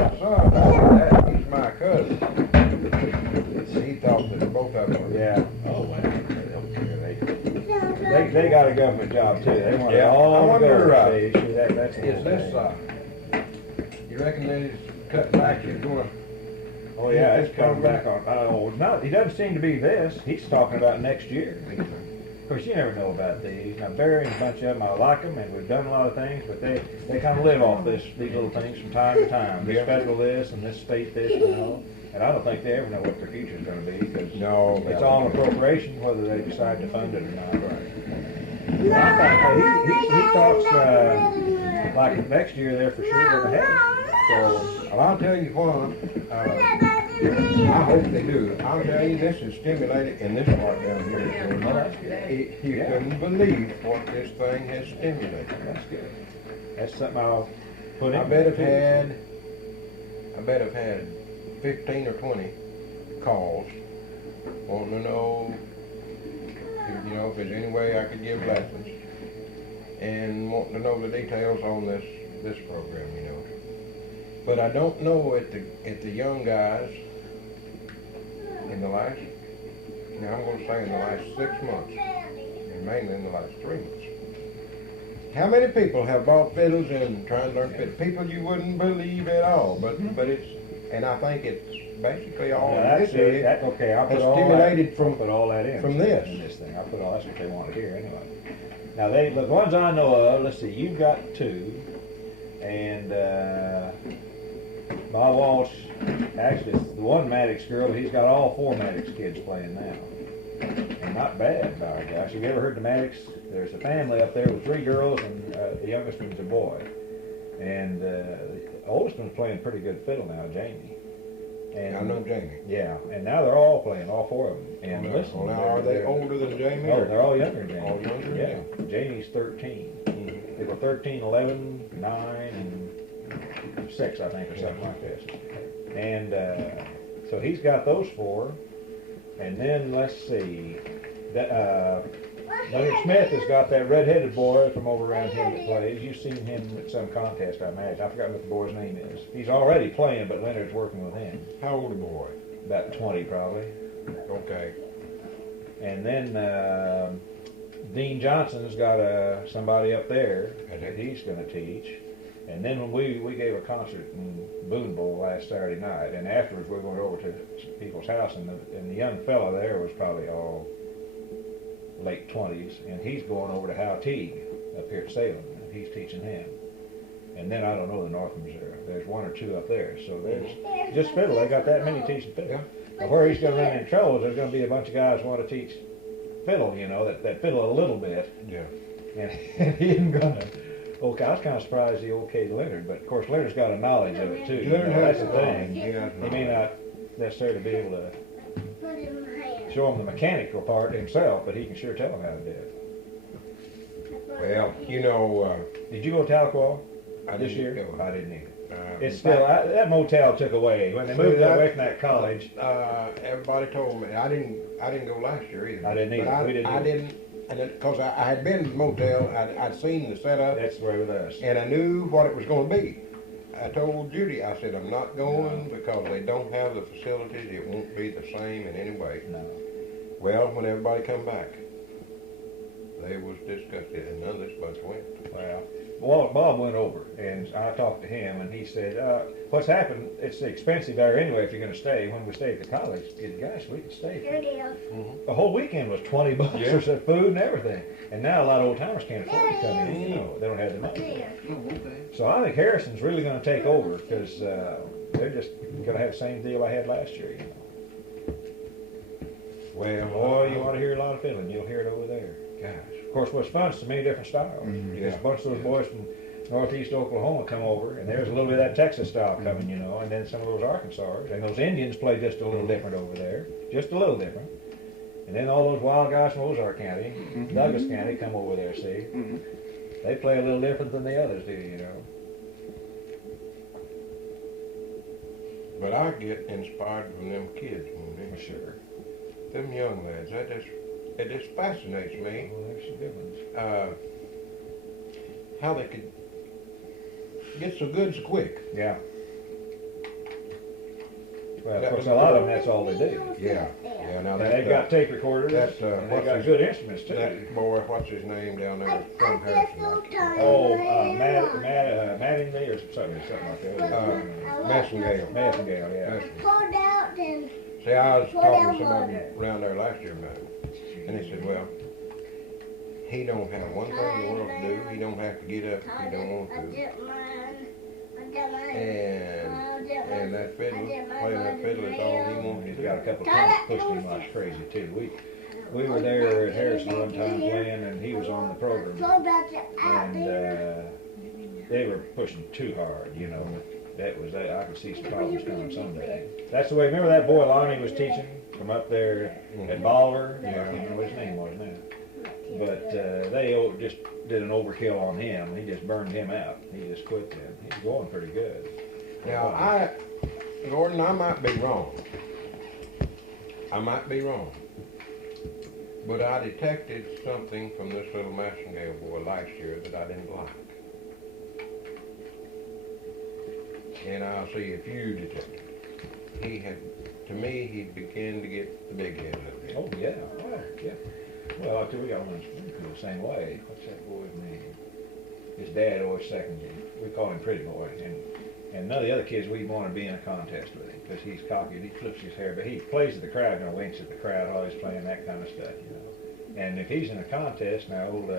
my son about that. He's my cousin. He thought that both of them were. Yeah. Oh, wow. They got a government job too. They want Yeah. all I wonder, government. See, that's the Is this, you reckon that he's cut back, he's gonna? Oh yeah, it's coming back on. Oh, no, he doesn't seem to be this. He's talking about next year. Of course, you never know about these. Now, Barry and a bunch of them, I like them, and we've done a lot of things, but they kind of live off these little things from time to time. This federal this and this state this, you know. And I don't think they ever know what their future's going to be because it's all an appropriation, whether they decide to fund it or not. Right. He talks like next year they're for sure going to have it. So, well, I'll tell you what, I hope they do. I'll tell you, this is stimulated in this part down here. You couldn't believe what this thing has stimulated. That's good. That's something I'll put in. I bet I've had 15 or 20 calls wanting to know, you know, if there's any way I could give lessons and wanting to know the details on this program, you know. But I don't know at the young guys in the last, now I'm going to say in the last 6 months, and mainly in the last 3 months. How many people have bought fiddles and trying to learn fiddle? People you wouldn't believe at all, but it's, and I think it's basically all this area okay, I'll put stimulated from this. In this thing. I'll put all that's what they want to hear anyway. Now the ones I know of, let's see, you've got 2, and Bob Walsh, actually it's the one Maddox girl, he's got all 4 Maddox kids playing now. And not bad, by gosh. Have you ever heard the Maddox? There's a family up there with 3 girls, and the youngest one's a boy. And the oldest one's playing pretty good fiddle now, Jamie. And I know Jamie. Yeah, and now they're all playing, all 4 of them. And listen, now are they older than Jamie? No, they're all younger than Jamie. All younger? Yeah. Jamie's 13. Mm-hmm. They were 13, 11, 9, and 6, I think, or something like this. And so he's got those 4. And then, let's see, Leonard Smith has got that red-headed boy from over around him that plays. You've seen him at some contest, I imagine. I forgot what the boy's name is. He's already playing, but Leonard's working with him. How old a boy? About 20, probably. Okay. And then Dean Johnson's got somebody up there that he's going to teach. And then when we gave a concert in Boonville last Saturday night, and afterwards we went over to people's house, and the young fella there was probably all late 20s, and he's going over to Hal Teague up here at Salem, and he's teaching him. And then I don't know the North Missouri. There's 1 or 2 up there, so there's just fiddle. They got that many teaching fiddle. Yeah. Now where he's going to run into trouble is there's going to be a bunch of guys who want to teach fiddle, you know, that fiddle a little bit. Yeah. And he isn't going to. Okay, I was kind of surprised he okayed Leonard, but of course Leonard's got a knowledge of it too. You know, that's the thing. He may not necessarily be able to show him the mechanical part himself, but he can sure tell him how to do it. Well, you know, did you go to Tahlequah this year? Go. I didn't either. It's still that motel took away when they moved away from that college. Everybody told me I didn't go last year either. I didn't either. I didn't. And because I had been to the motel, I'd seen the setup. That's the way with us. And I knew what it was going to be. I told Judy, I said, I'm not going because they don't have the facilities. It won't be the same in any way. No. Well, when everybody come back, they was disgusted, and none of this bunch went. Well, Bob went over, and I talked to him, and he said, what's happened, it's expensive there anyway if you're going to stay. When we stayed at the college, gosh, we could stay. The whole weekend was $20 for some food and everything. And now a lot of old-timers can't afford to come in, you know. They don't have the money. So I think Harrison's really going to take over because they're just going to have the same deal I had last year, you know. Well, boy, you want to hear a lot of fiddling, you'll hear it over there. Gosh. Of course, what's fun is so many different styles. There's a bunch of those boys from northeast Oklahoma come over, and there's a little bit of that Texas style coming, you know, and then some of those Arkansas, and those Indians play just a little different over there, just a little different. And then all those wild guys from Ozark County, Douglas County, come over there, see. They play a little different than the others do, you know. But I get inspired from them kids, For sure. Them young lads, it just fascinates me. Well, there's some good ones. How they could get so good so quick. Yeah. Well, of course, a lot of them, that's all they do. Yeah, yeah, now And that, they've got tape recorders, that's, and they've what's got his- good instruments too. that boy, what's his name down there from Harrison? Oh, Mattingly or something like that. Massengale. Massengale, yeah. Pulled out and See, I was Pour talking down to some of water. them around there last year about it, and he said, well, he don't have one thing in the world to do, he don't have to get up if he don't want to. And that fiddle, playing that fiddle is all he wants to He's do. got a couple of times pushed him like crazy too. We were there at Harrison one time playing, and he was on the program, and they were pushing too hard, you know. I could see some problems coming someday. That's the way. Remember that boy Lonnie was teaching from up there at Bolivar? I can't remember what his name was now. But they just did an overkill on him. He just burned him out. He just quit then. He's going pretty good. Now, Gordon, I might be wrong. But I detected something from this little Massengale boy last year that I didn't like. And I'll see if you detected it. To me, he began to get the big head a little bit. Oh yeah, yeah. Well, I tell you, we got one in Springfield the same way. What's that boy's name? His dad always seconded him. We call him Pretty Boy. And none of the other kids we want to be in a contest with him because he's cocky. He flips his hair, but he plays to the crowd and winks at the crowd, always playing that kind of stuff, you know. And if he's in a contest, now old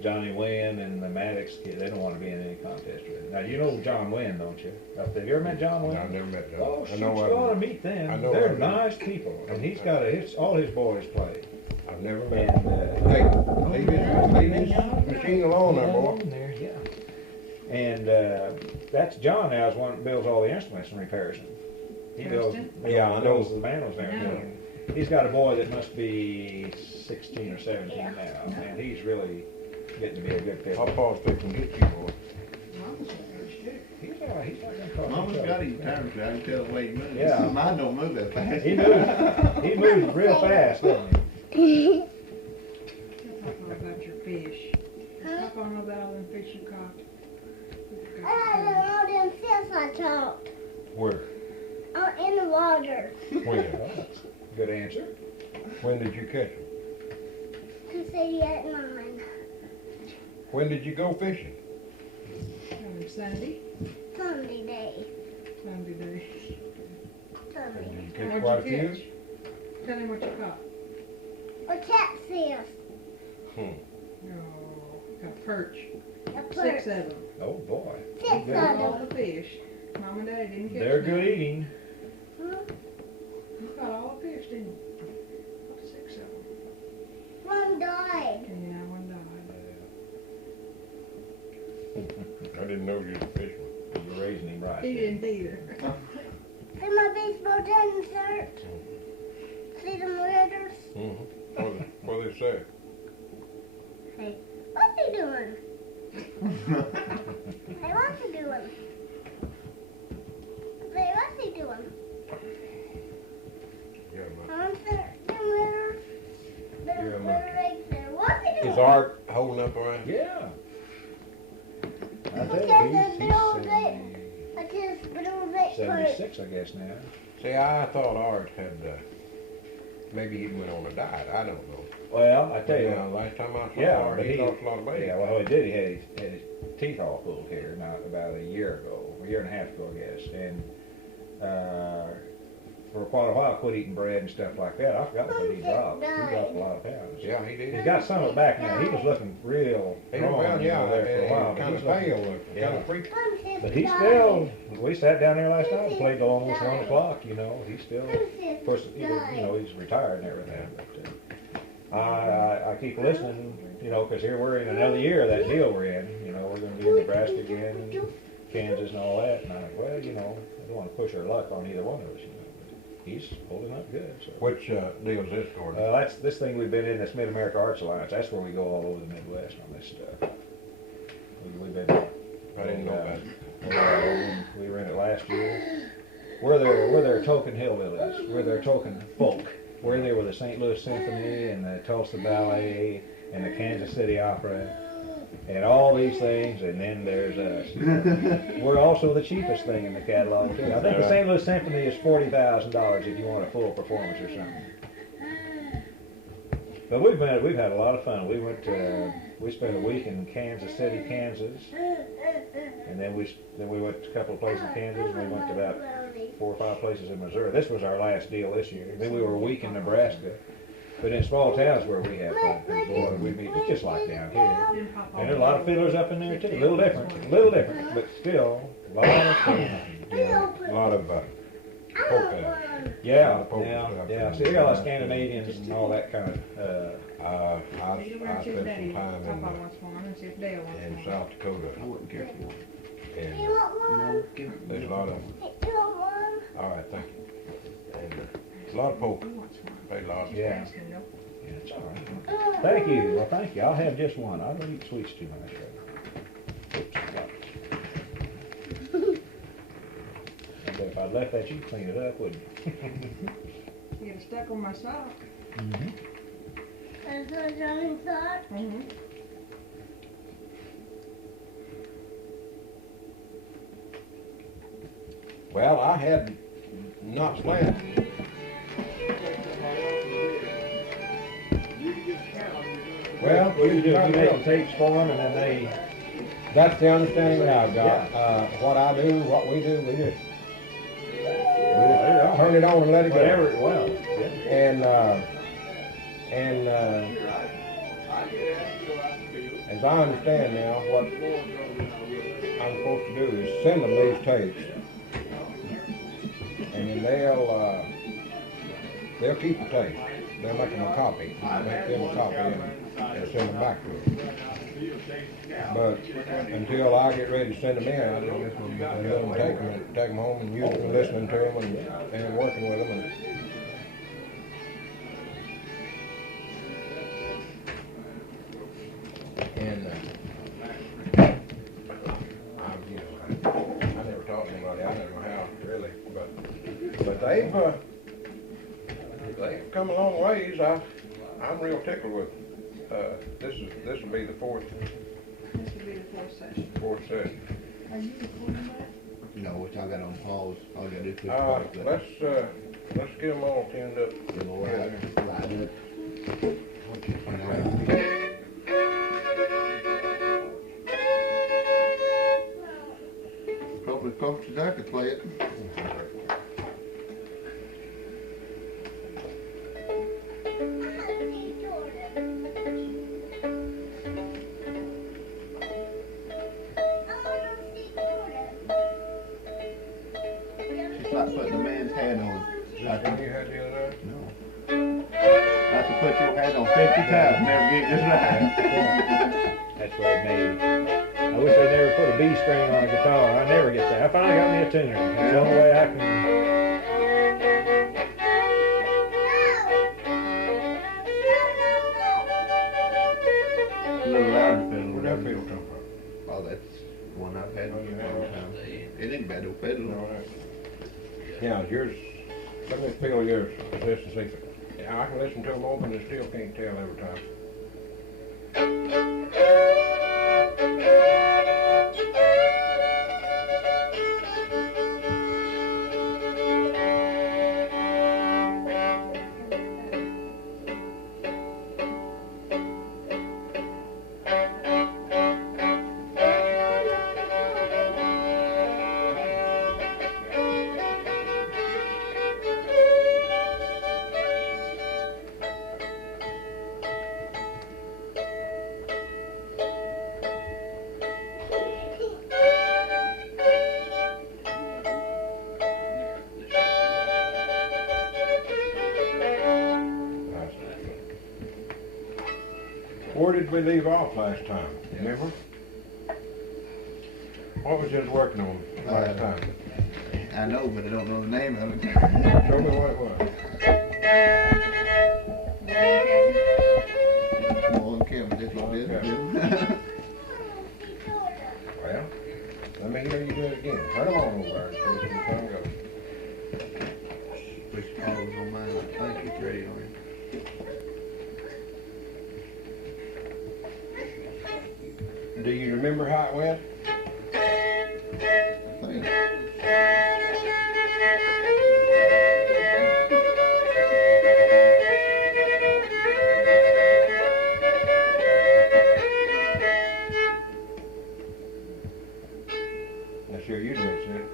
Johnny Wynn and the Maddox kid, they don't want to be in any contest with him. Now you know John Wynn, don't you? Up there. Have you ever met John Wynn? No, I've never met John. Oh, I shoot, know you of ought to him. meet them. I know They're of him. nice people, and he's got all his boys play. I've never met And him. Hey, leave his machine alone there, boy. There, yeah. And that's John now is one that builds all the instruments and repairs them. He builds, Yeah, I know. builds the bandos and everything. He's got a boy that must be 16 or 17 now, and he's really getting to be a good How fiddler. far they can get you, boy? He's not gonna cause Mama's any got trouble. him turned, so I can tell the way he moves. Yeah. Mine don't move that fast. He moves real fast, doesn't he? Talk about your fish. Talk on about all them fish you caught. I don't know all them fish I caught. Where? In the water. When? Good answer. When did you catch them? To see at 9. When did you go fishing? Sunday Sunday day. day. Did Sunday. you catch What'd quite a you few? catch? Tell him what you caught. A catfish. Oh, got a perch. A 6 perch. of them. Oh boy. 6 of All them. the fish. Mom and Daddy didn't catch They're none. good eating. You caught all the fish, didn't you? 6 of them. One died. Yeah, one died. I didn't know you was a fisherman. You're raising him right. He didn't either. See my baseball denim shirt? See them letters? What they say? Hey, what's he doing? Hey, what's he doing? Say, what's he doing? Yeah, man. Them letters? Yeah, Them man. letter right there. What's he doing? Is Art holding up all right? Yeah. I Look tell at you, the he's little bit. Look at this little bit perch. 76, I guess now. See, I thought Art had, maybe he went on a diet. I don't know. Well, I tell you, Last time I saw yeah, Art, but he he lost a lot of weight. yeah, well, he did. He had his teeth all pulled here, not about a year and a half ago, I guess. And for quite a while, quit eating bread and stuff like that. I forgot what he dropped. He dropped a lot of pounds. Yeah, he did. He's got some of it back now. He was looking real He strong, well, yeah, there for a while. and but kind he's of looking- pale looking, Yeah. kind of freaky. But he still, we sat down there last night and played till almost 1 o'clock, you know. He's still, of course, you know, he's retired and everything. But I keep listening, you know, because here we're in another year of that deal we're in. You know, we're going to be in Nebraska again, and Kansas and all that. And I'm like, well, you know, I don't want to push our luck on either one of us, you know. But he's holding up good. So. Which deal is this, Gordon? That's this thing we've been in, this Mid-America Arts Alliance. That's where we go all over the Midwest on this stuff. We've been. I didn't know about it. We were in it last year. We're their token hillbillies. We're their token folk. We're there with the St. Louis Symphony and the Tulsa Ballet and the Kansas City Opera. and all these things, and then there's us. We're also the cheapest thing in the catalog too. I think the St. Louis Symphony is $40,000 if you want a full performance or something. But we've had a lot of fun. We spent a week in Kansas City, Kansas, and then we went to a couple of places in Kansas, and we went to about 4 or 5 places in Missouri. This was our last deal this year. Then we were a week in Nebraska. But in small towns where we have fun, boy, we meet, it's just like down here. And there are a lot of fiddlers up in there too. A little different, but still a lot of fun. A lot of polka. Yeah, polka yeah, stuff. yeah. See, they got a lot of Scandinavians and all that kind of. I Either way, spent see if some Daddy, time Papa wants one, and see if Dale wants in one. South Dakota, I wouldn't care for one. and You want one? there's a lot of. You want one? All right, thank you. And a lot of polka. Who wants one? Played lots. Yeah. Asking, no? Yeah, it's all right. Thank you. Well, thank you. I'll have just one. I don't eat sweets too much. Oops, but if I'd left that, you'd clean it up, wouldn't you? Get it stuck on my sock. Mm-hmm. That's what Johnny thought. Mm-hmm. Well, I had not planned. Well, What do you do? You make tapes for them, and then they. that's the understanding that I've got. What I do, what we do, we just turn it on and let it go. Whatever. Well. And as I understand now, what I'm supposed to do is send them these tapes, and then they'll keep the tape. They'll make them a copy, make them a copy, and send them back to them. But until I get ready to send them in, I just let them take them home and use them, and listening to them, and working with them. I never talked to anybody. I don't know how really, but they've come a long ways. I'm real tickled with. This will be the fourth This will be the fourth session. Are you recording that? No, which I got on pause. All you gotta do is push let's get them all tuned up together. Probably as close as I could play it. It's like putting a man's hat on. Is that what you had the other night? No. I could put your hat on 50 times, never get this right. That's what it made. I wish they never put a B string on a guitar. I never get that. I finally got me a tuner. That's the only way I can. A little louder fiddle. Where'd that fiddle come from? Oh, that's one I've had all the time. It ain't bad, no fiddle. All right. Yeah, yours. Let me feel yours. Just to see. Yeah, I can listen to them open and still can't tell every time. Where did we leave off last time? Remember? What was just working on last time? I know, but I don't know the name of it. Show me what it was. More than Kevin, that's what it is. Well, let me hear you do it again. Turn them on over there so we can turn go. Push pause on mine, I think it's ready on it. Do you remember how it went? I think. Let's hear you do it, Sid.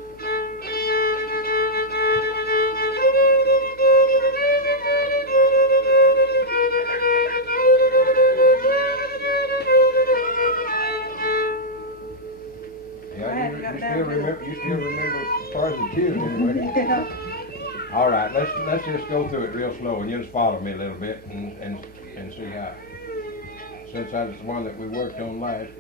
You still remember part of the tune anyway. Yeah. All right, let's just go through it real slow, and you just follow me a little bit and see how. Since that's the one that we worked on last,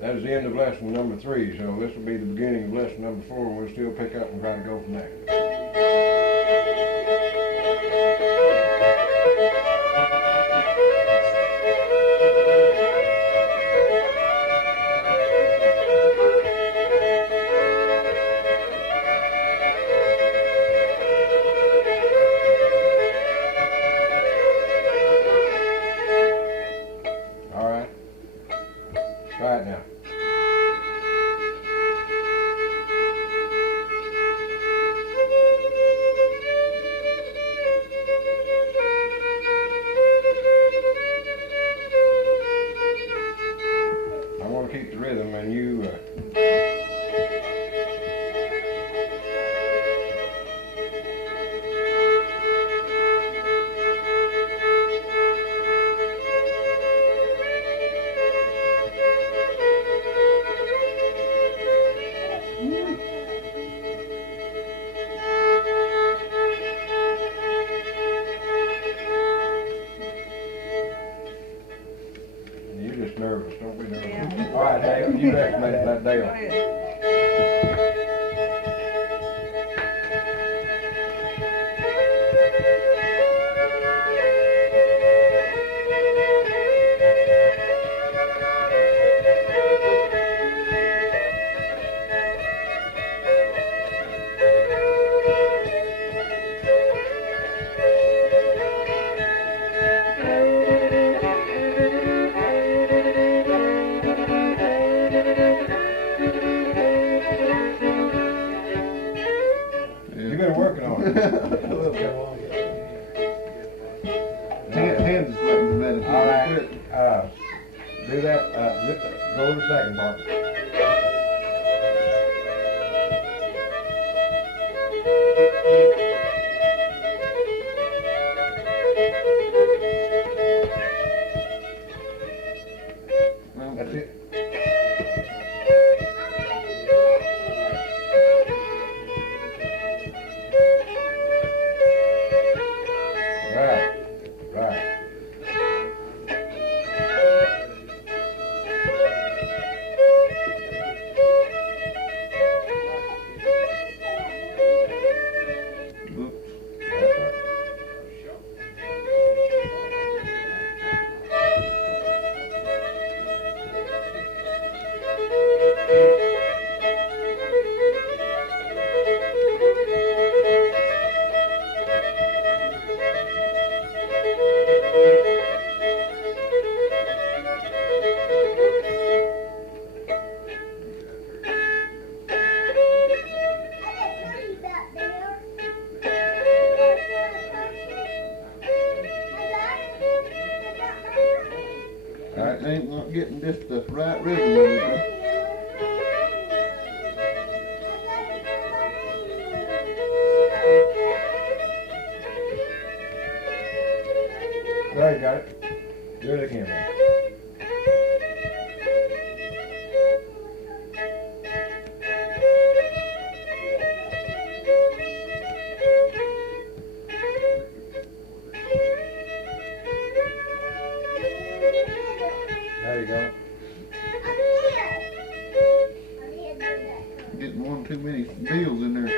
that is the end of lesson number 3. So this will be the beginning of lesson number 4, and we'll still pick up and try to go from there. All right, try it now. I want to keep the rhythm, and you. You're just nervous, don't be nervous. Yeah. All right, Dale, you estimate that Go Dale. ahead. You've been working on it. Hands is letting the medicine. All right, do that, go to the second part. That's it. Right, right. Oops. That's right. I ain't not getting just the right rhythm with it. There, you got it. Do it again, man. There you go. Getting one too many deals in there.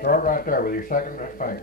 Start right there with your second finger.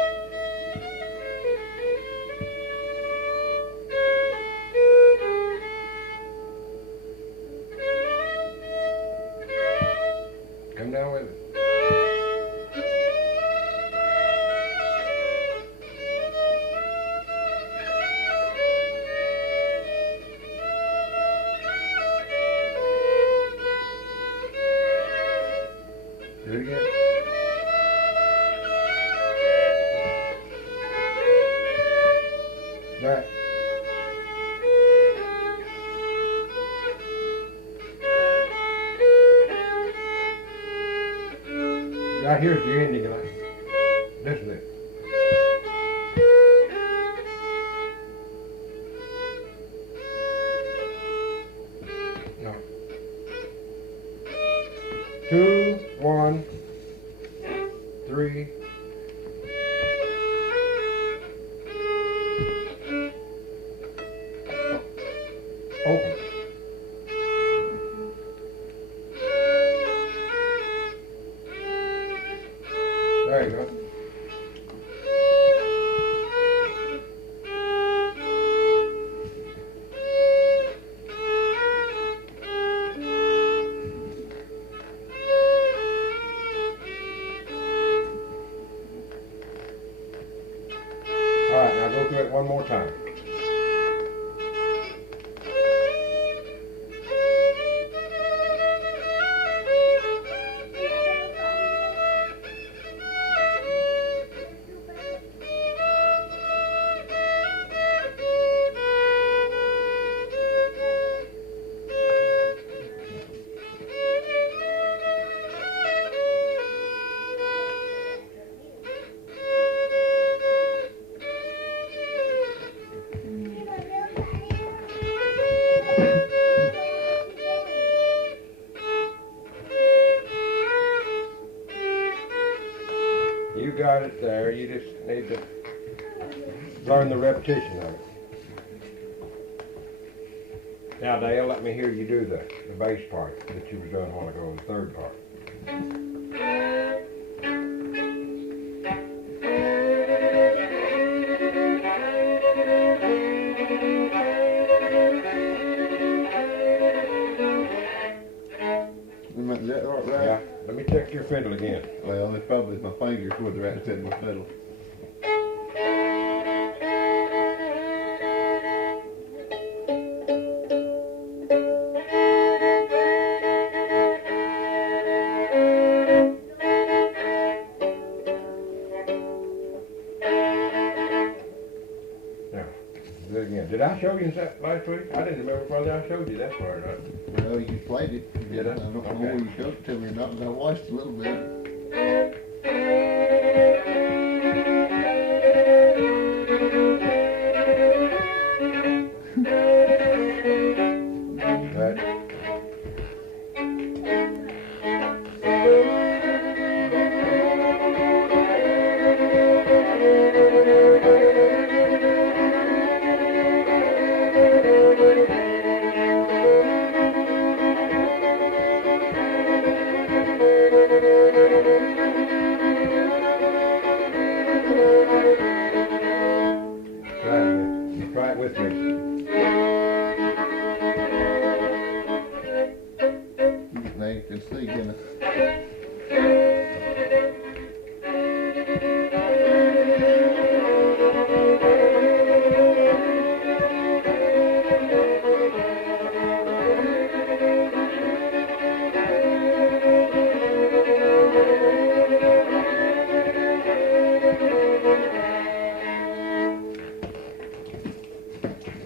here's the ending of that. Listen to it. No. 2, 1, 3. Open. There you go. All right, now go through it one more time. You got it there. You just need to learn the repetition of it. Now, Dale, let me hear you do the bass part that you were doing a while ago, the third part. Is that right? Yeah. Let me check your fiddle again. Well, it's probably my fingers with the right setting my fiddle. Now, do it again. Did I show you that last week? I didn't remember whether I showed you that part or not. Well, you played it. Did I? I don't know Okay. whether you showed it to me or not, but I watched a little bit. Right. Try it again. Try it with me. Now you can see, you know.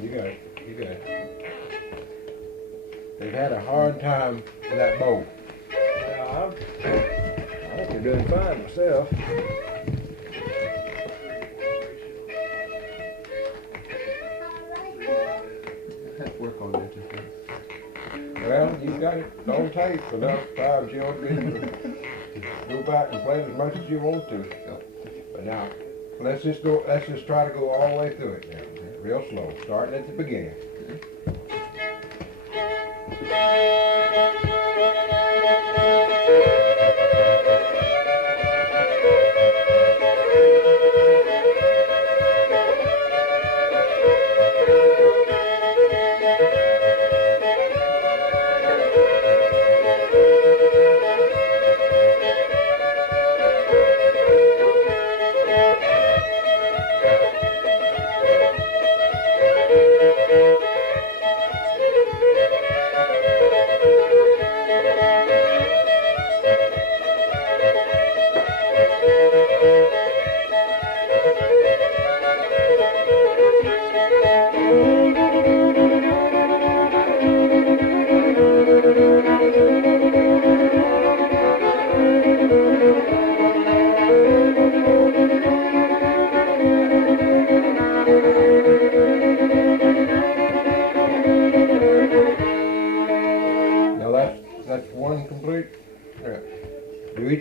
You got it. You got it. They've had a hard time with that bow. Yeah, I think you're doing fine myself. I have to work on that just now. Well, you got it on tape enough times you ought to be able to go back and play it as much as you want to. But now, let's just try to go all the way through it now. Real slow, starting at the beginning.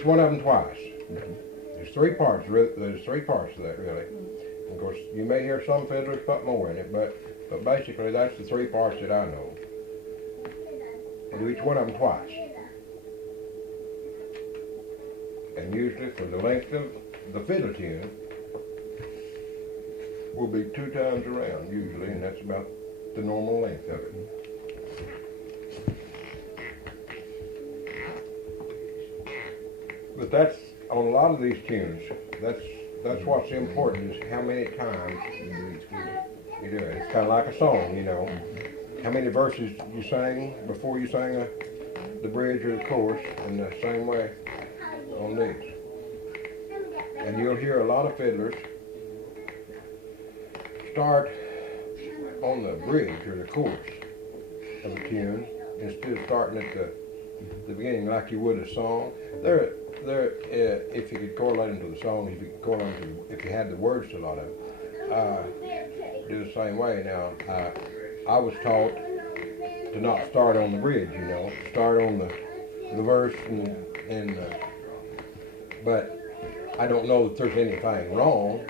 each one of them twice. There's three parts. There's three parts to that, really. Of course, you may hear some fiddlers put more in it, but basically that's the three parts that I know. You do each one of them twice. And usually for the length of the fiddle tune, will be 2 times around usually, and that's about the normal length of it. But that's, on a lot of these tunes, that's what's important, is how many times you do it. It's kind of like a song, you know. How many verses you sang before you sang the bridge or the chorus, and the same way on these. And you'll hear a lot of fiddlers start on the bridge or the chorus of a tune instead of starting at the beginning like you would a song. If you could correlate them to the song, if you could correlate them to, if you had the words to a lot of them, do the same way. Now, I was taught to not start on the bridge, you know, start on the verse but I don't know that there's anything wrong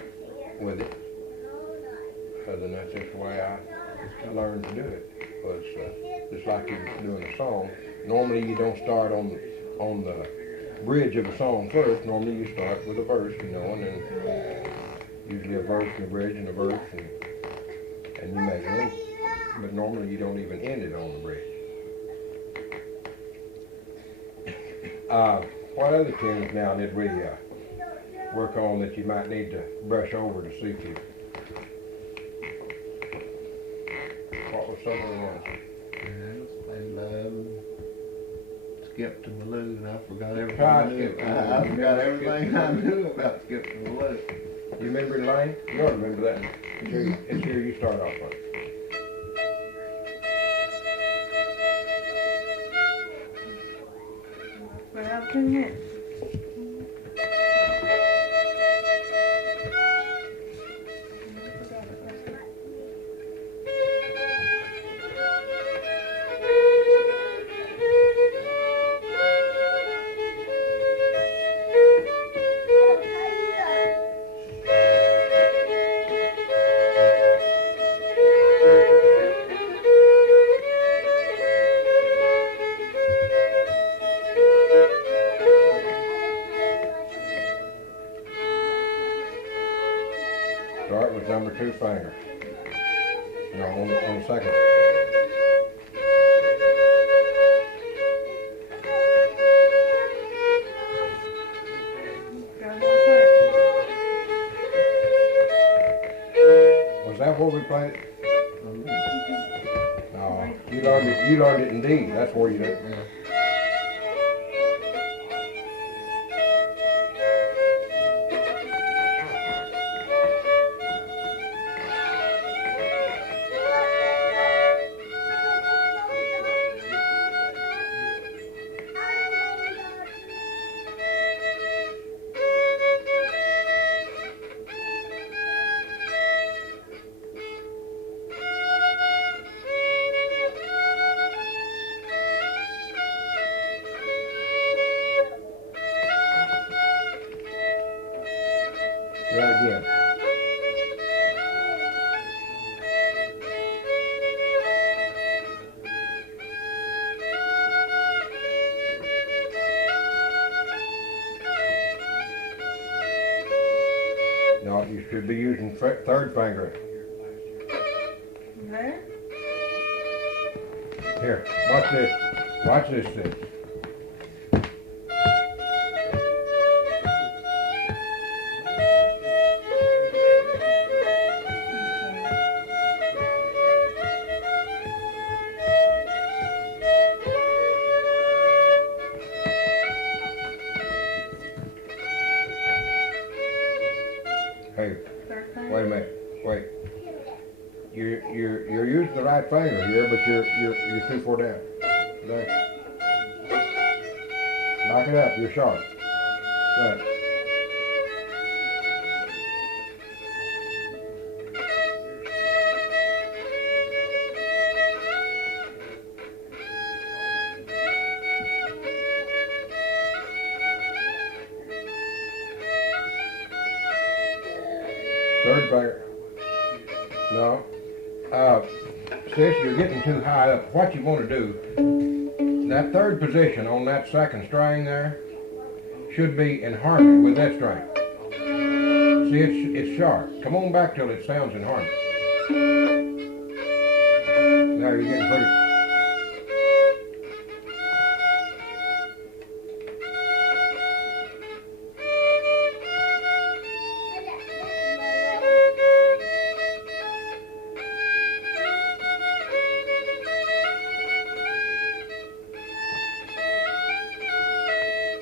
with it, other than that's just the way I learned to do it. Was just like you were doing a song. Normally you don't start on the bridge of a song first. Normally you start with a verse, you know, and then usually a verse and a bridge and a verse, and you make it. But normally you don't even end it on the bridge. What other tunes now did we work on that you might need to brush over to see if you... What was some of the ones? Skip to Maloo, and I forgot everything I knew. I forgot everything I knew about Skip to Maloo. You remember Elaine? You ought to remember that. It's here you start off on. About 2 minutes. Start with number 2 finger. No, on the second. Was that what we played? No, you learned it in D. That's where you did it. Do that again. No, you should be using third finger. There? Here, watch this. Watch this thing. Hey, wait a minute. Wait. You're using the right finger here, but you're too far down. There. Knock it up. You're sharp. Right. Third finger. No. Sis, you're getting too high up. What you want to do, that third position on that second string there should be in harmony with that string. See, it's sharp. Come on back till it sounds in harmony. Now you're getting pretty.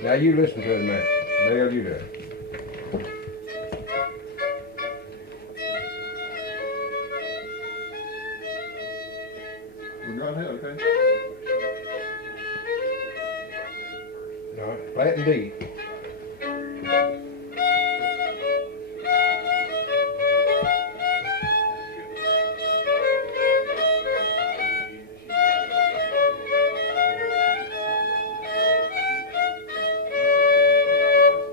Now you listen to it a minute. Dale, you do it. We're going ahead, okay? All right, flat and deep.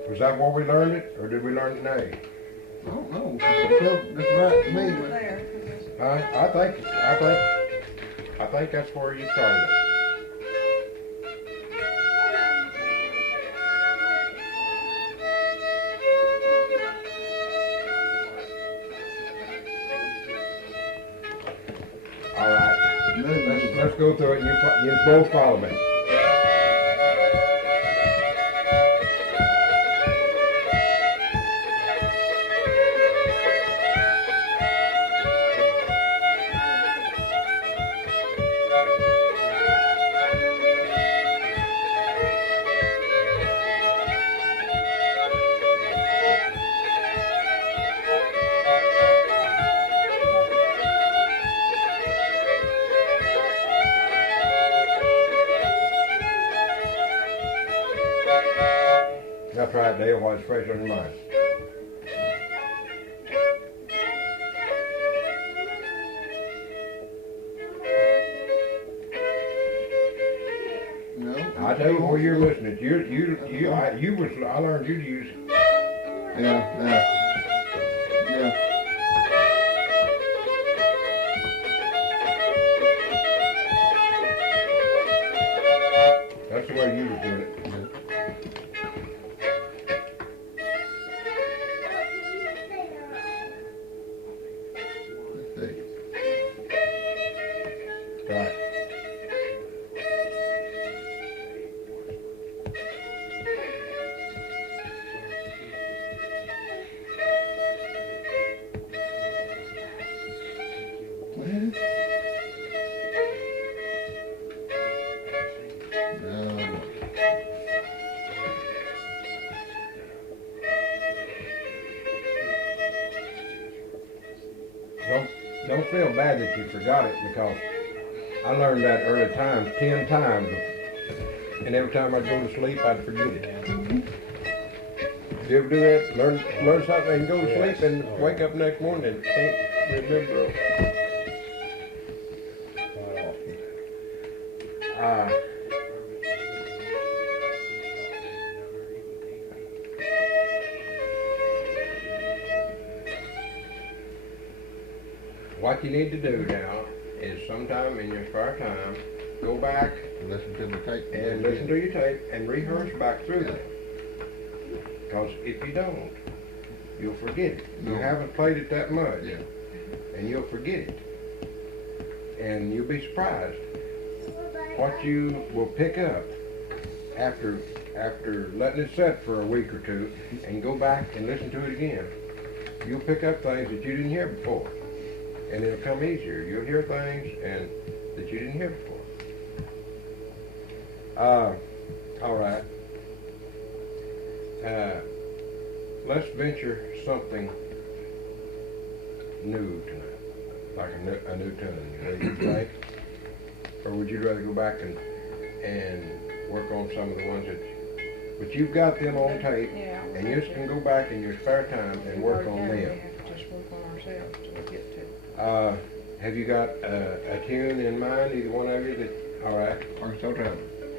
Was that where we learned it, or did we learn it in A? I don't know. It's right to me. Over But there, 'cause it's- I think that's where you started it. All right, let's go through it. You both follow me. That's right, Dale, while it's fresh on your mind. no. I tell you where you're listening. I learned you to use. Yeah. That's the way you was doing it. Let's see. Right. Well, no. Don't feel bad that you forgot it, because I learned that early times 10 times, and every time I'd go to sleep I'd forget it. You ever do that? Learn something and go to sleep and wake up next morning and can't remember. What you need to do now is sometime in your spare time, go back Listen to the tape. and listen to your tape and rehearse back through them. Because if you don't, you'll forget it. You No. haven't played it that much, Yeah. and you'll forget it. And you'll be surprised what you will pick up after letting it set for a week or two and go back and listen to it again. You'll pick up things that you didn't hear before, and it'll come easier. You'll hear things that you didn't hear before. All right. Let's venture something new tonight, like a new tune. What do you think? Or would you rather go back and work on some of the ones that? But you've got them on tape, Yeah. and you just can go back in your spare time and work on them. We have to just work on ourselves till we get to. Have you got a tune in mind, either one of you? That all right? Arkansas Traveler.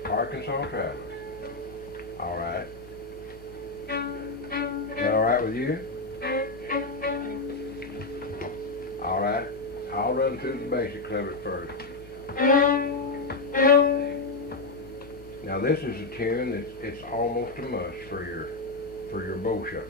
Arkansas Traveler. All right. Is that all right with you? run through the basics of it first. Now this is a tune that's it's almost a must for your bow shuffle.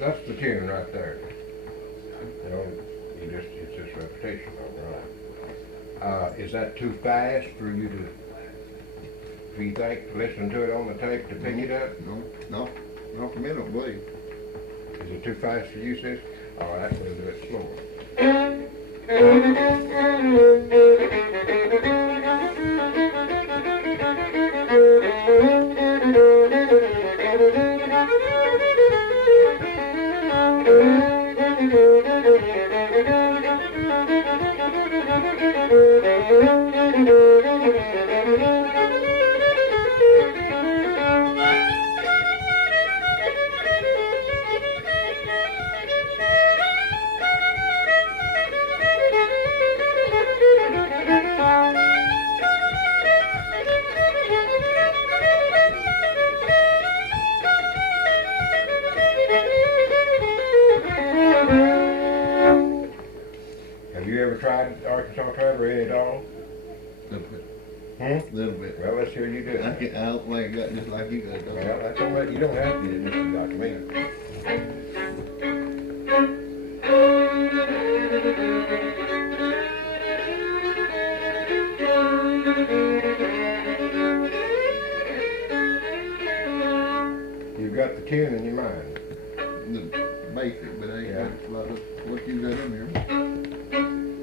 That's the tune right there. You know, it's just repetition, all right. Is that too fast for you to, do you think, listen to it on the tape to pick it up? No, for me, I don't believe. Is it too fast for you, sis? All right, we'll do it slower. Have you ever tried Arkansas Traveler any at all? Little bit. Little bit. Well, let's hear you do it. I don't think I got just like you got. Well, that's all right. You don't have to get it just like me. You've got the tune in your mind. The basic, but I ain't got a lot of what you got in there.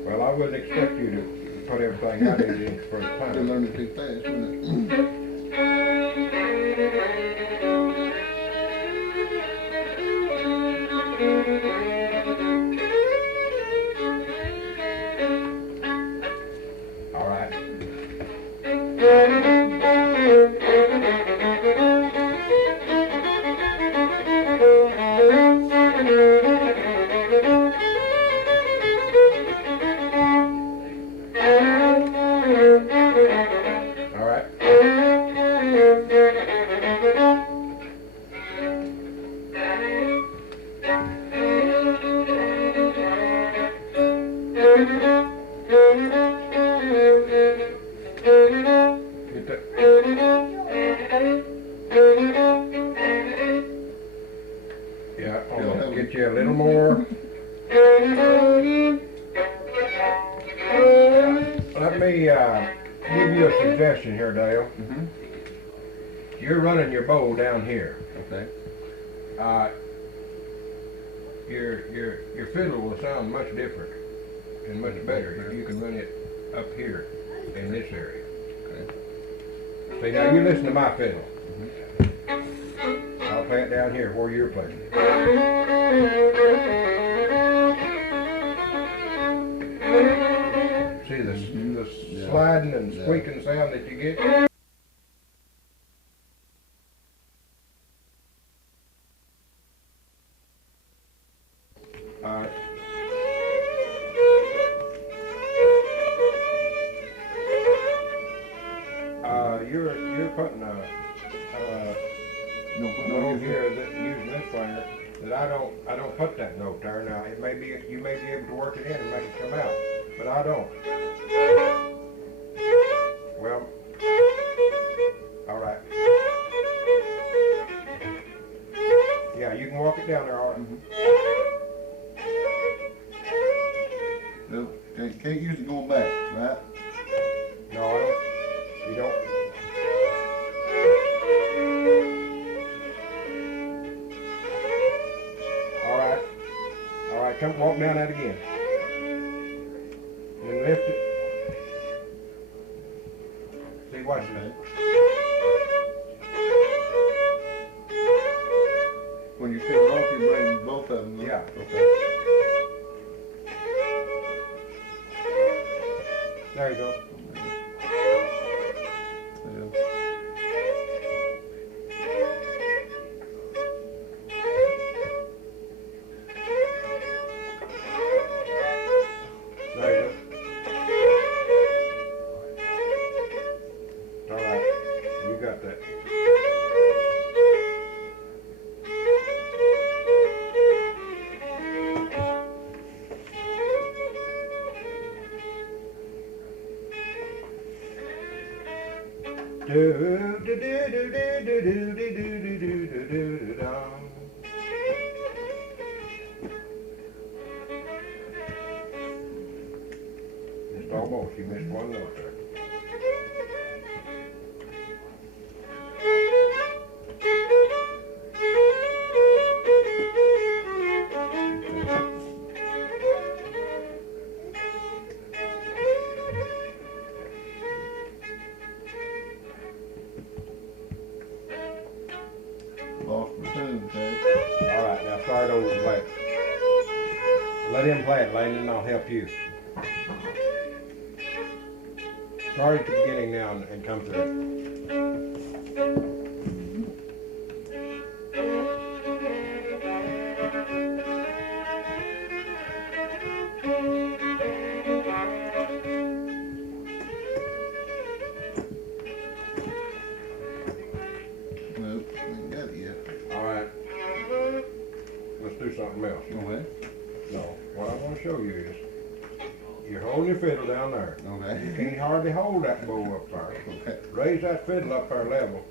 Well, I wouldn't expect you to put everything I did in the first You're time. learning too fast, isn't it? All right. All right. Get that. Yeah, I'll get you a little more. Let me give you a suggestion here, Dale. Mm-hmm. You're running your bow down here. Okay. Your fiddle will sound much different and much better if you can run it up here in this area. Okay. See, now you listen to my fiddle. I'll play it down here where you're playing. See the sliding and squeaking sound that you get? You're putting a note here that using this finger that I don't put that note there. Now it may be you may be able to work it in and make it come out, but I don't. Well, all right. Yeah, you can walk it down there, all right. No, can't use it going back, right? No, I don't. You don't. All right. All right, come walk down that again. Then lift it. See, watch that. When you sit off, you bring both of them. Yeah. Okay. There you go. Yeah. There you go. All right. You got that. Do do do do do do do do do do do do do. Just almost, you missed one note there. Lost my tune, Ted. All right, now start over and play it. Let him play it, Elaine, and I'll help you. Start at the beginning now and come through. Nope, ain't got it yet. All right. Let's do something else. Okay. No, what I want to show you is, you're holding your fiddle down there. You Okay. can't hardly hold that bow up there. Okay. Raise that fiddle up there level.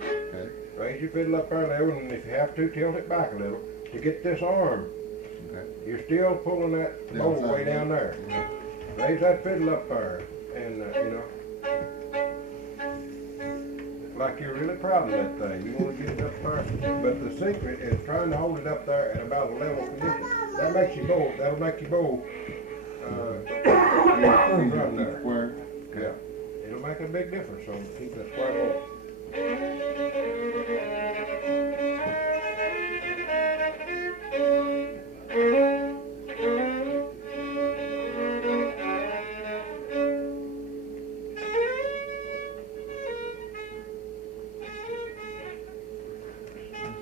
Okay. Raise your fiddle up there level, and if you have to, tilt it back a little to get this arm. Okay. You're still pulling that bow way down there. Raise that fiddle up there, and you know, like you're really proud of that thing. You want to get it up there, but the secret is trying to hold it up there at about a level condition. That makes you bow. That'll make you bow. Run there. Square. Yeah, it'll make a big difference. So keep that square bow.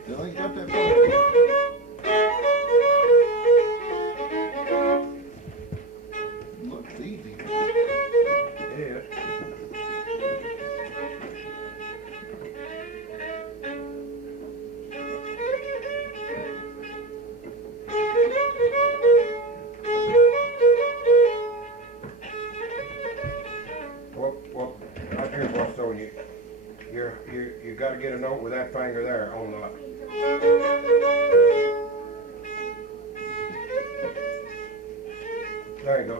Still ain't got that bow. Looks easy. It is. Well, right here's what's throwing you. You got to get a note with that finger there on the. There you go.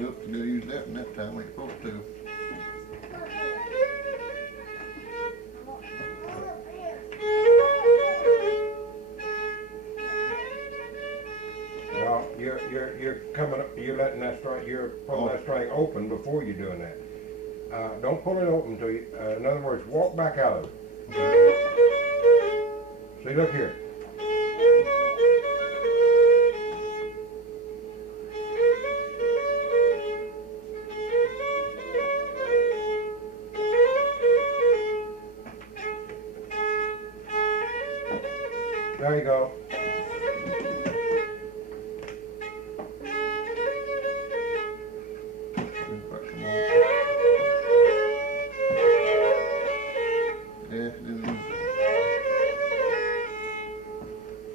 Oops, gotta use that one that time, ain't supposed to. Well, you're coming up. You're letting that string. You're pulling that string open before you're doing that. Don't pull it open till you. In other words, walk back out of it. See, look here. There you go.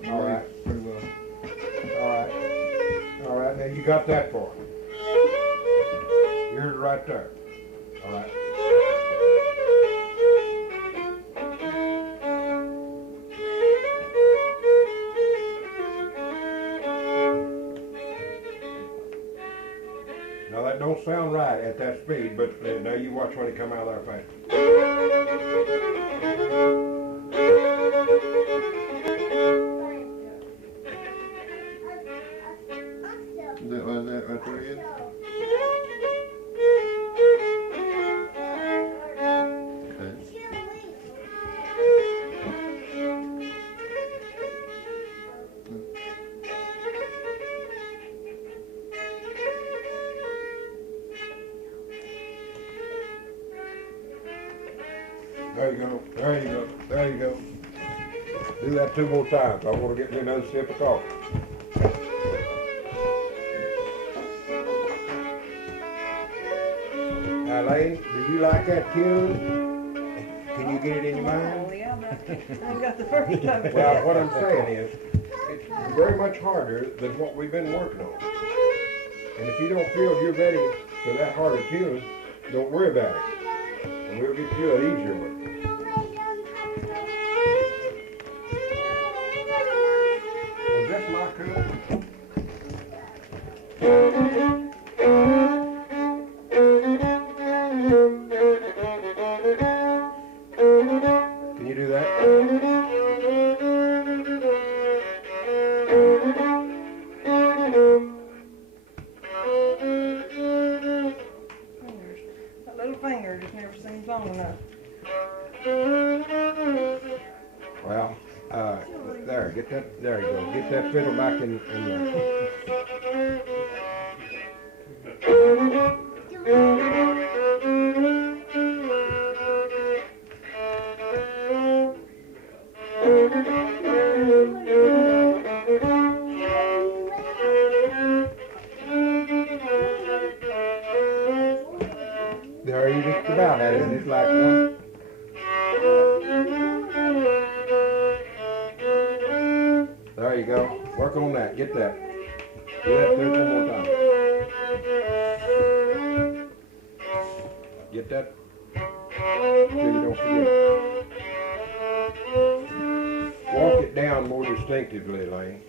All right. Pretty well. All right. All right. Now you got that for. Yours right there. All right. Now that don't sound right at that speed, but now you watch when it come out of there fast. There you go. There you go. There you go. Do that 2 more times. I want to get me another sip of coffee. Elaine, do you like that tune? Can you get it in your mind? Oh, yeah, but I got the first of it. Well, what I'm saying is, it's very much harder than what we've been working on. And if you don't feel you're ready for that harder tune, don't worry about it. And we'll get you an easier one. Was this my cup? Can you do that? That little finger just never seems long enough. Well, there, get that, there you go. Get that fiddle back in there. There, you just about at it. It's like one. There you go. Work on that. Get that. Do that 3 or 4 more times. Get that. So you don't forget. Walk it down more distinctively, Elaine.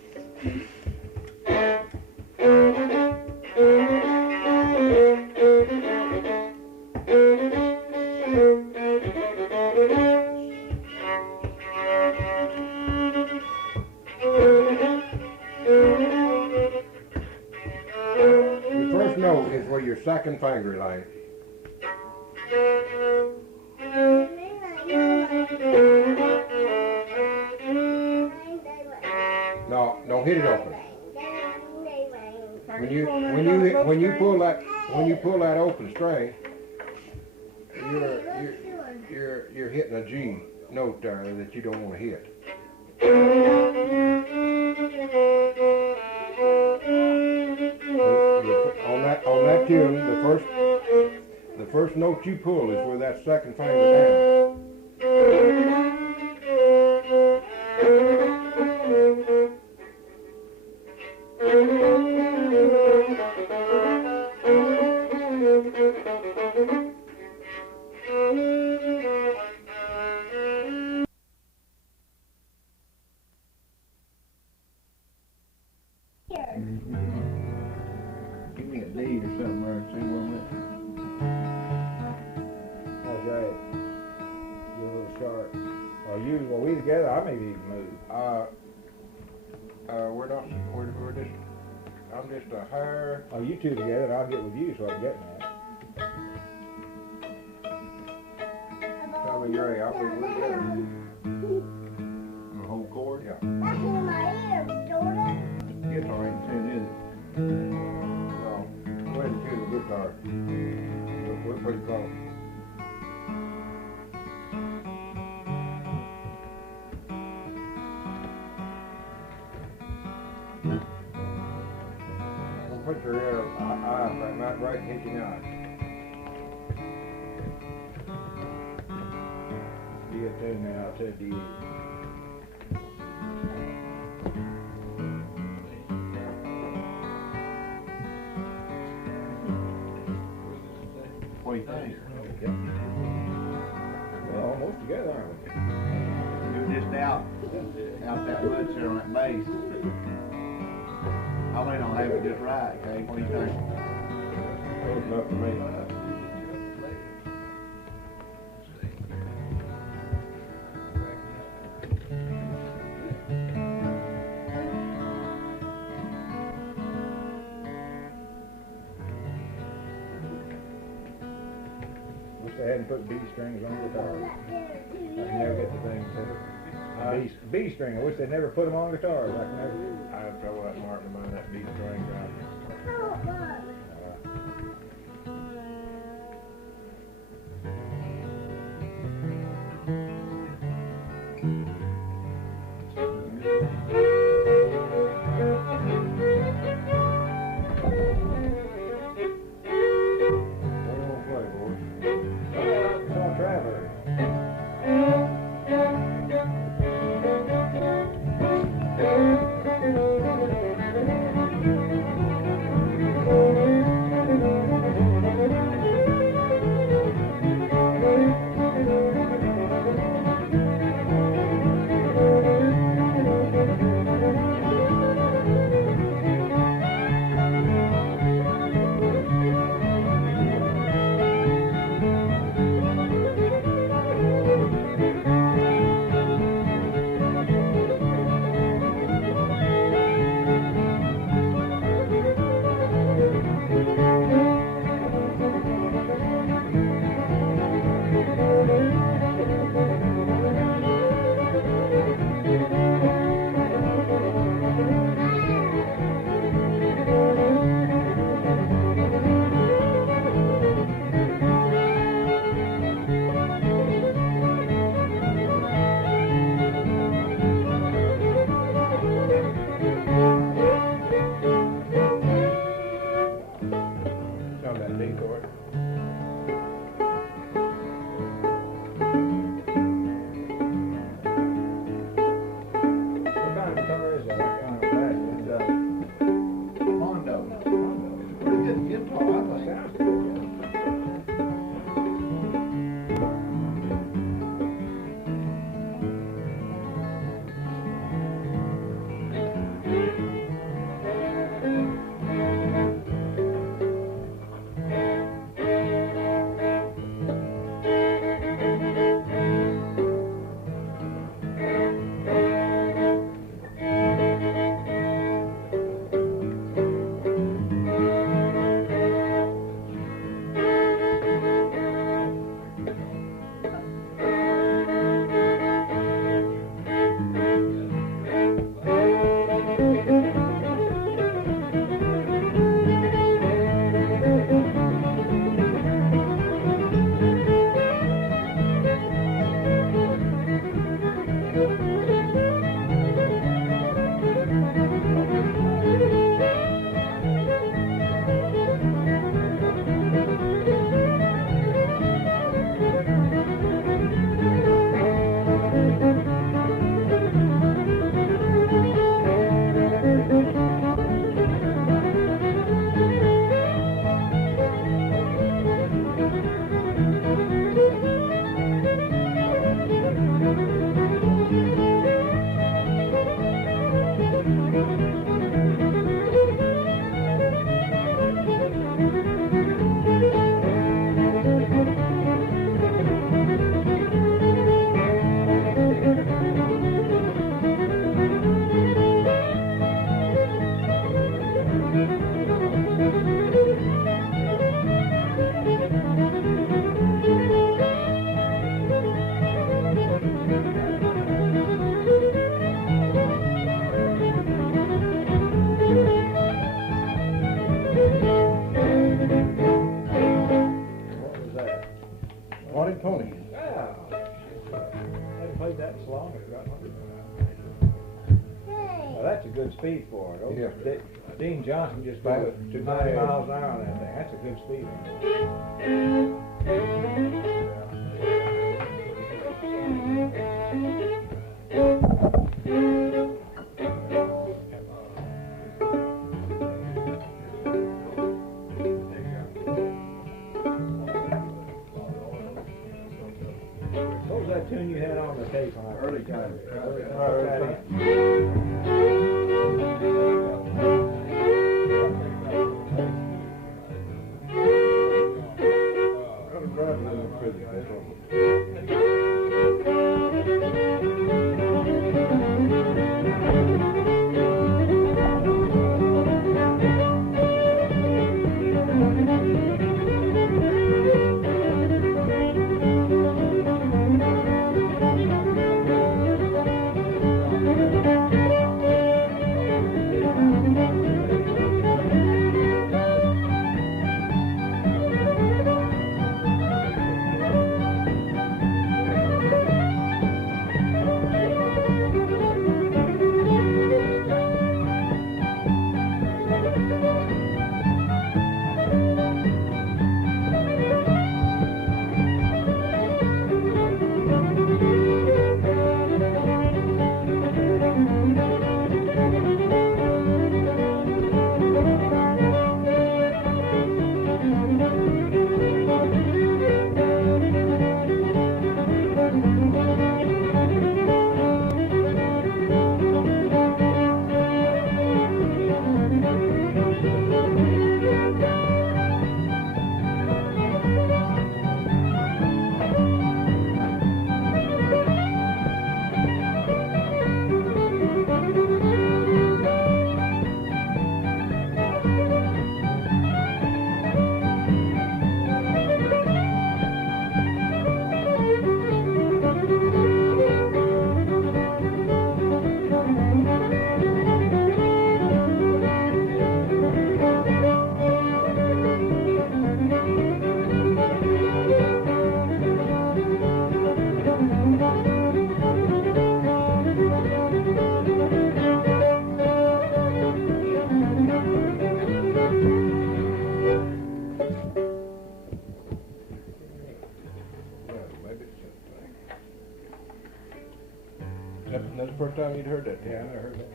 Your first note is where your second finger lies. No, don't hit it open. When you pull that open string, you're hitting a G note there that you don't want to hit. On that tune, the first note you pull is where that second finger down. Give me a D or something there, see where I'm Okay. You're a little sharp. Well, we together, I may even move. We're not, we're just, I'm just a hair. Oh, you two together, and I'll get with you so I can get mad. Tell me your age, I'll be with you. at. The whole chord? Yeah. That's in my ear, Jordan. Guitar ain't tuned, is it? No, go ahead and tune the guitar. What do you call it? Put your eye right in your eye. You get tuned now, I'll tell you. What do you think? Okay. We're almost together, aren't we? You're just out that much there on that bass. I may not have it just right, okay? What do you think? Close enough for me. Wish they hadn't put B strings on the guitar. I can never get the thing set up. B string, I wish they'd never put them on guitars. I can never. I'd throw that Martin of mine, that B string right. Well, that's a good speed for it. Yeah. Dean Johnson just About blew it to 90 miles an hour on that thing. That's a good speed. What was that tune you had on the tape on that? Early time. That's the first time you'd heard that? Yeah, I never heard that.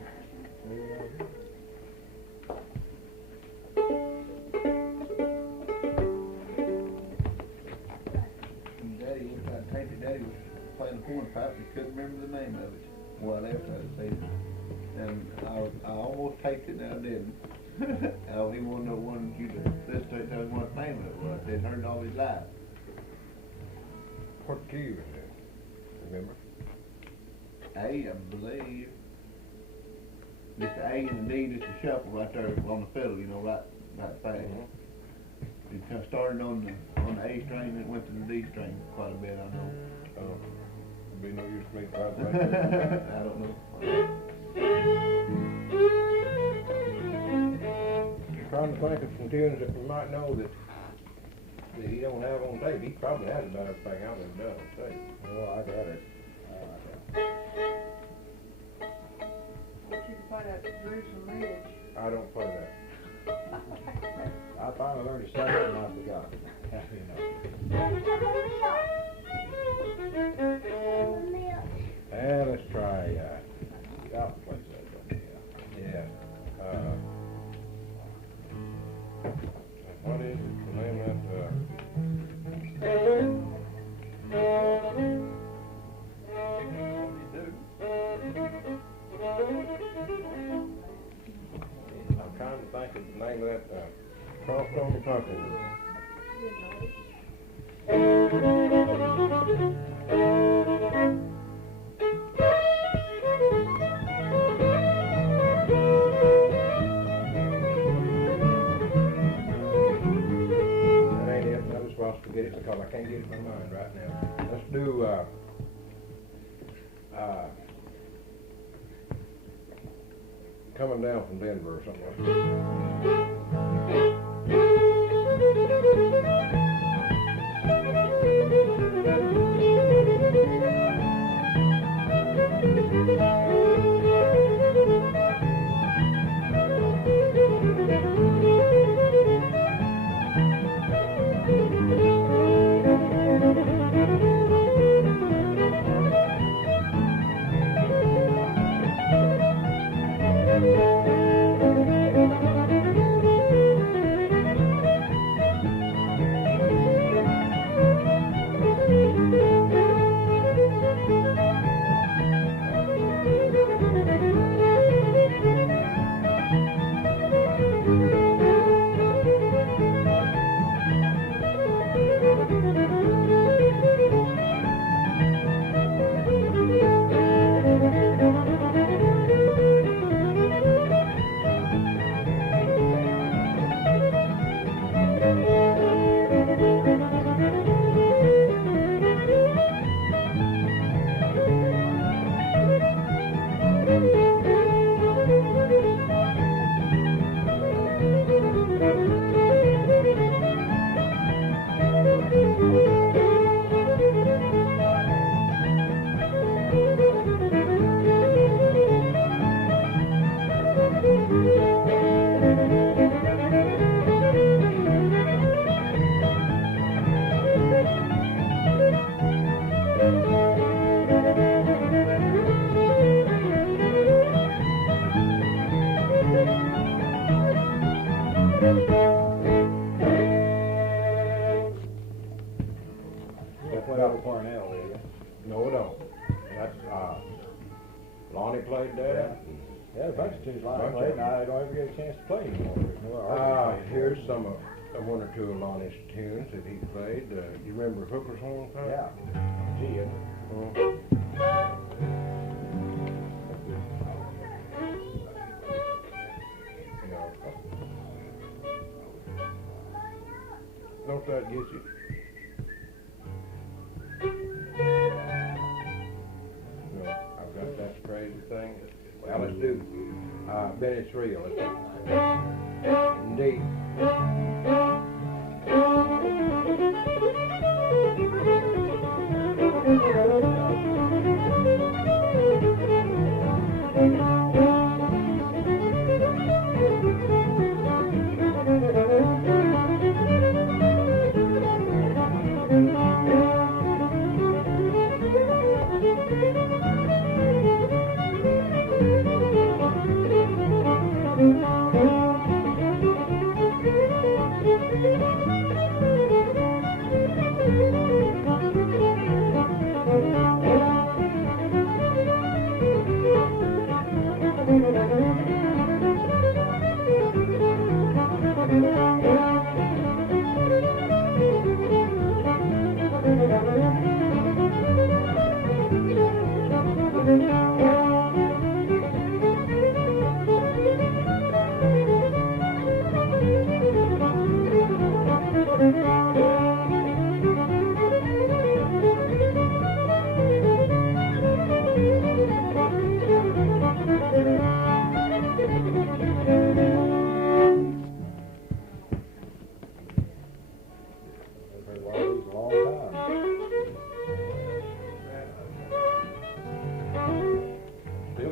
Daddy, when I taped it, Daddy was playing the hornpipe, he couldn't remember the name of it. Well, after I taped it. And I almost taped it and I didn't. He wanted you to listen to it, tell him what the name of it was. They'd heard it all his life. What key was that? Remember? A, I believe. Just the A and the D, just a shuffle right there on the fiddle, you know, right fast. It kind of started on the A string and it went to the D string quite a bit, I know. Oh, it'd be no use for me to try to I don't know. Trying to think of some tunes that we might know that he don't have on tape. He probably has about everything I've ever done on tape. Well, I got it. But you can play that Jerusalem Ridge. I don't play that. I finally learned to start it and I forgot. You know. Yeah, let's try, I'll play that. Yeah. What is it? The name of that, I'm trying to think of the name of that, Crossed on the Pumpkin. That ain't it. I was supposed to get it because I can't get it in my mind right now. Let's do, Coming Down from Denver or something like that. played that. Yeah, a bunch of tunes like I played, and I don't ever get a chance to play anymore. There's no artist. Here's some of one or two of Lonnie's tunes that he played. You remember Hooker's Horn? Yeah. Gee, Don't that get you? No, I've got that crazy thing. Well, let's do Bennett's Reel. Indeed.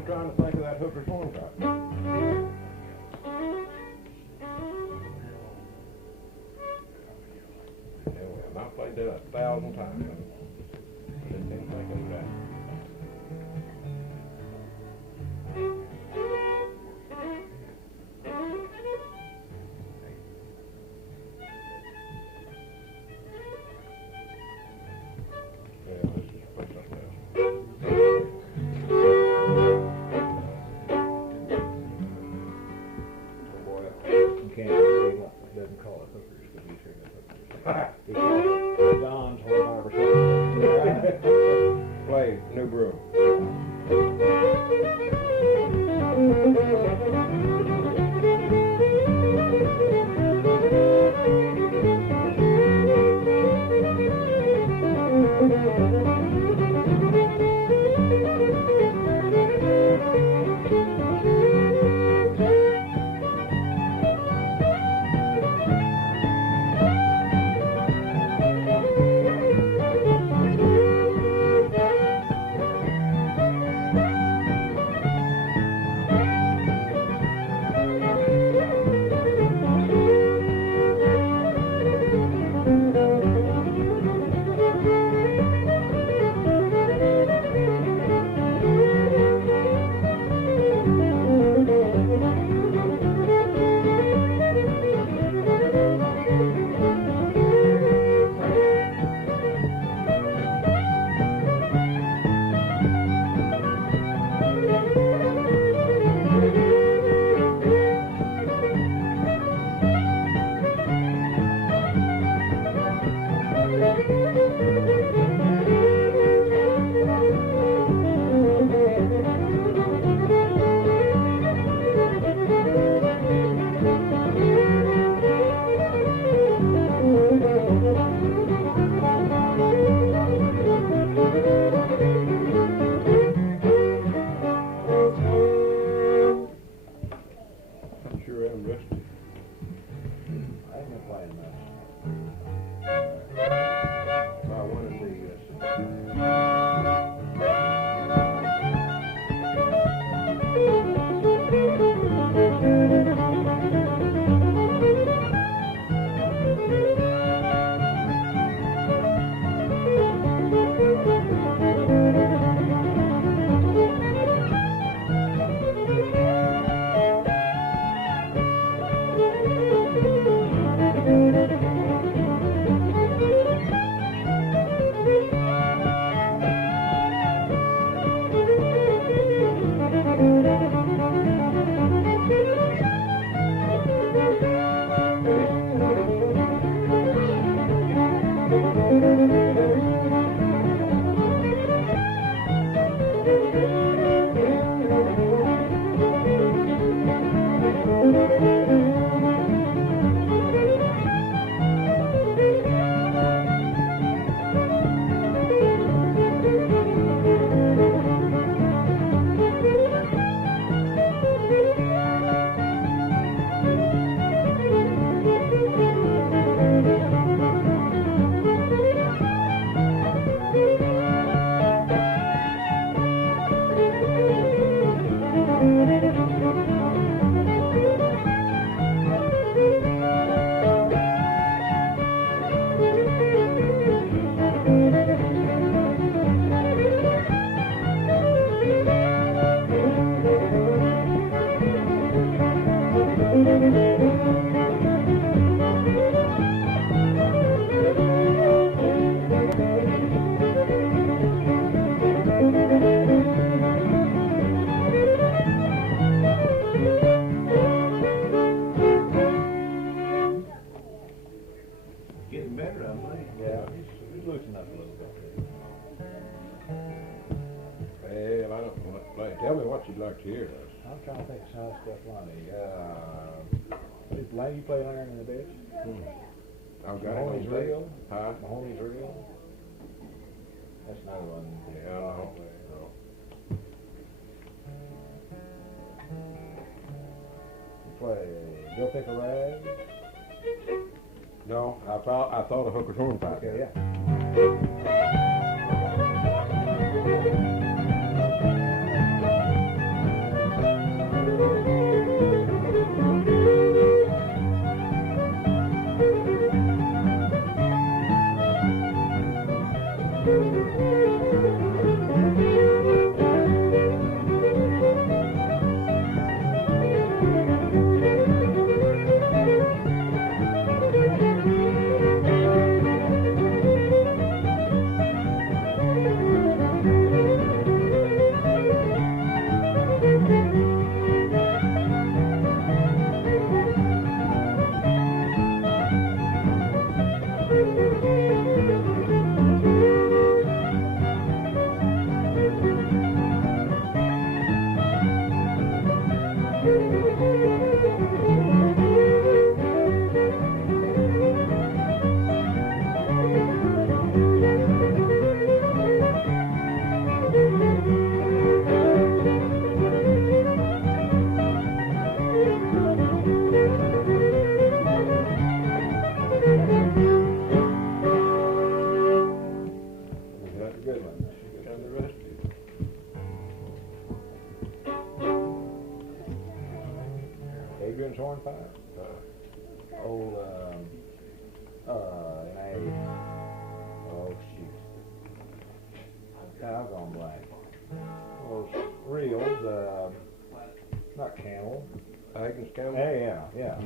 Trying to think of that Hooker's Horn drop. Yeah, well, I played that 1,000 times. I didn't think of that. Yeah, let's just play something else. Doesn't call it hookers, but he's hearing it hookers. He calls it Don's or Barbara. what you'd like to hear of. I'm trying to think of some stuff funny. You play Iron in the Bitch? I've got Mahoney's it on tape. Real? Huh? Mahoney's Real? That's another one. Yeah, I don't play. You play Bill Pick a Rag? No, I thought a hooker's hornpipe. Okay, yeah. That's a good one. And the rest Adrian's Hornpipe? Old, oh shoot. I've gone blank. Those reels, not Camel. Hagen's Camel. Yeah, yeah.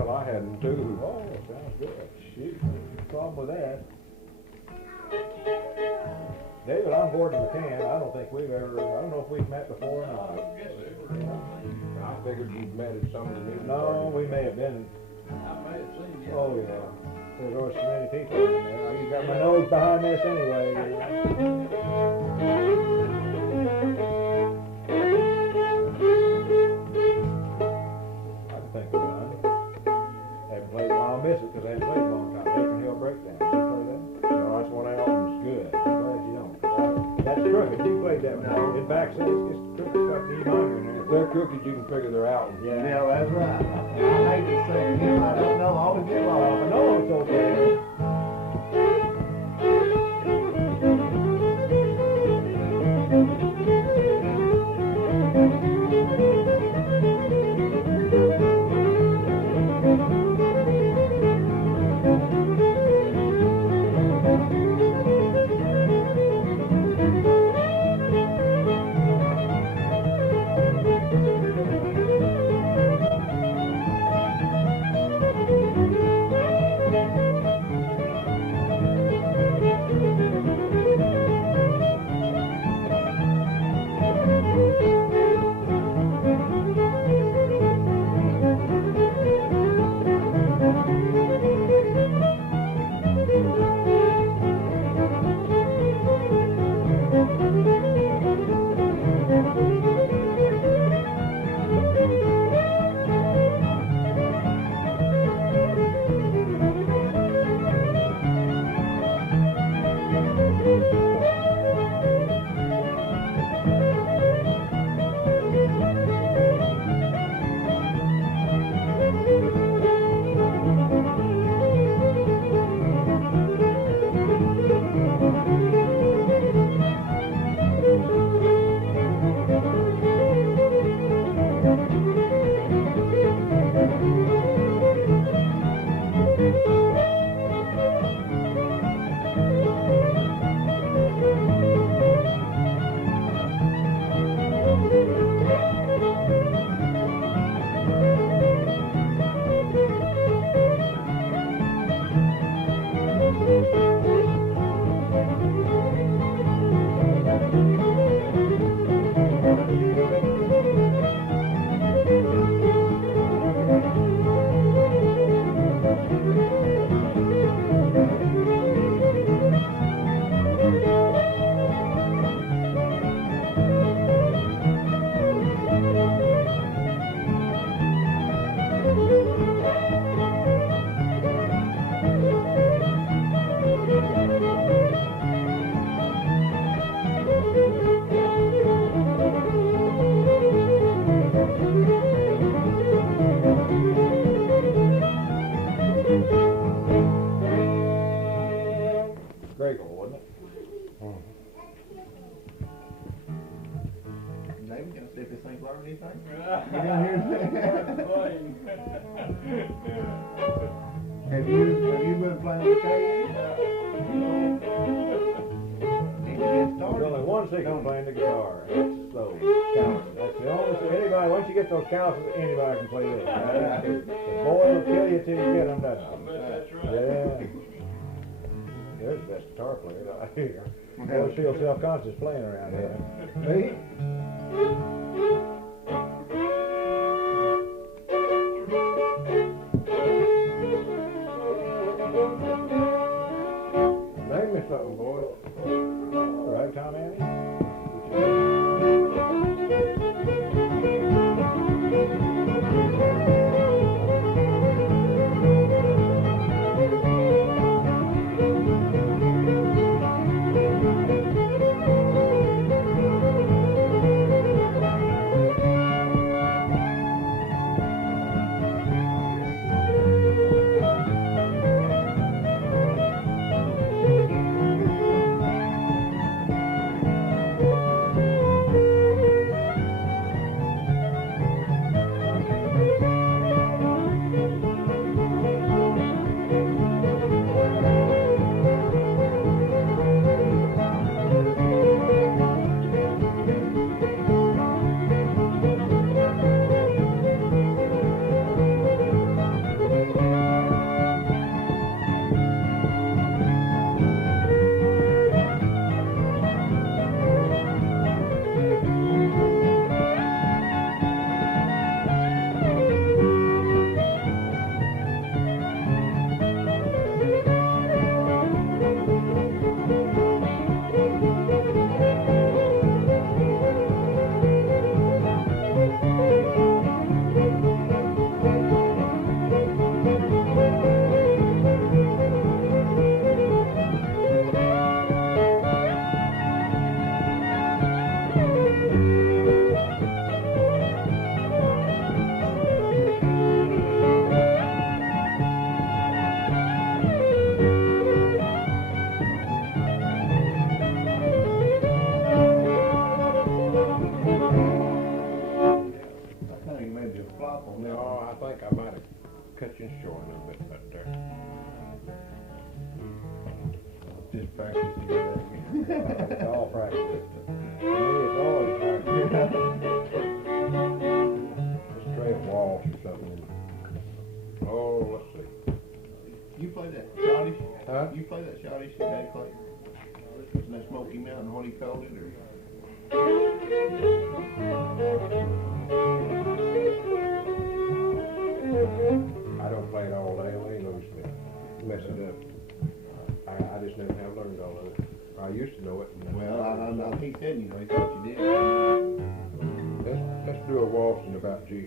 I hadn't too. Oh, sounds good. Shoot, no problem with that. David, I'm Gordon McCann. I don't know if we've met before or not. Yeah. I figured you'd met at some of the meetings. No, we may have been. I may have seen you. Oh, yeah. There's always so many people in there. You got my nose behind this anyway. I can think of one. Haven't played, well, I'll miss it because I haven't played a long time. Bacon Hill Breakdown. Did you play that? No, that's one out. It's good. I'm glad you don't. That's crooked. You played that one. No. It backs up. It's crooked. It's got the E minor in If there. they're cookies, you can figure they're out. Yeah. Yeah, that's right. I hate to say him, I don't know, I always get lost. No, it's okay. Gregor, wasn't it? David, gonna see if this thing learned anything? Get down here and have you been playing with Kay? There's only one secret playing the guitar. That's those calluses. That's the only. Anybody, once you get those calluses, anybody can play this. The boy will kill you till you get them done. I bet that's right. Yeah. They're the best guitar player out here. I always feel self-conscious playing around here. Me? Name me something, boy. Right, Tom Annie? cut you short a little bit right there. Just practice to get that. It's all practice. To me, it's always practice. Just try a waltz or something. Oh, let's see. You play that shotty? Huh? You play that shotty shit Dad played? Isn't that Smoky Mountain what he called it, or? I don't play it all day. I ain't no mess it up. I just never have learned all of it. I used to know it. Well, I he said, you know, he thought you did. Let's do a waltz in about G.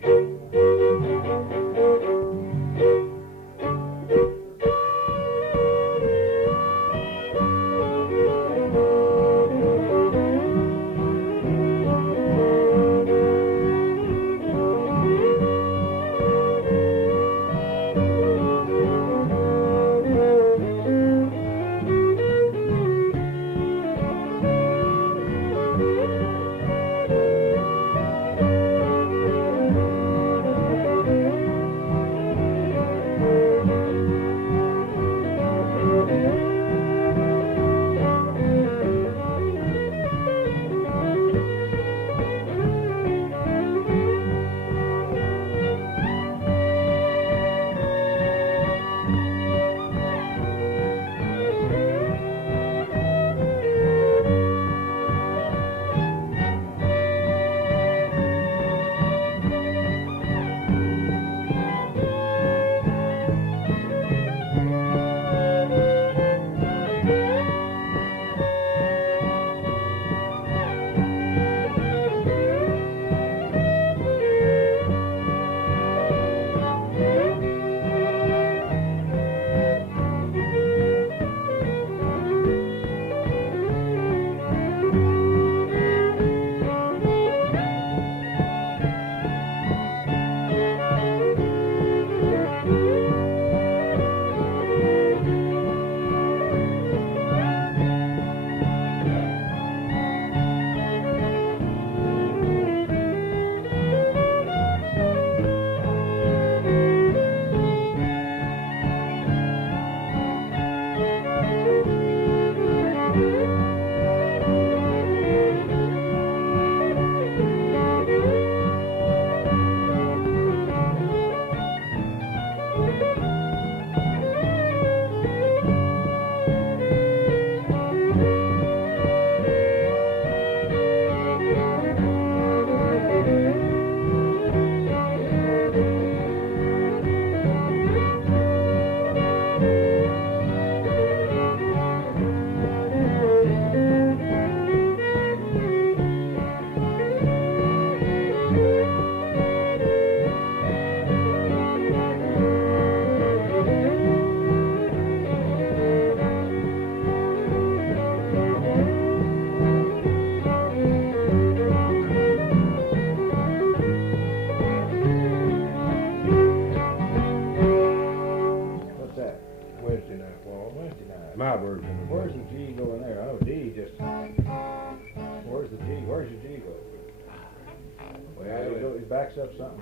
wax up something?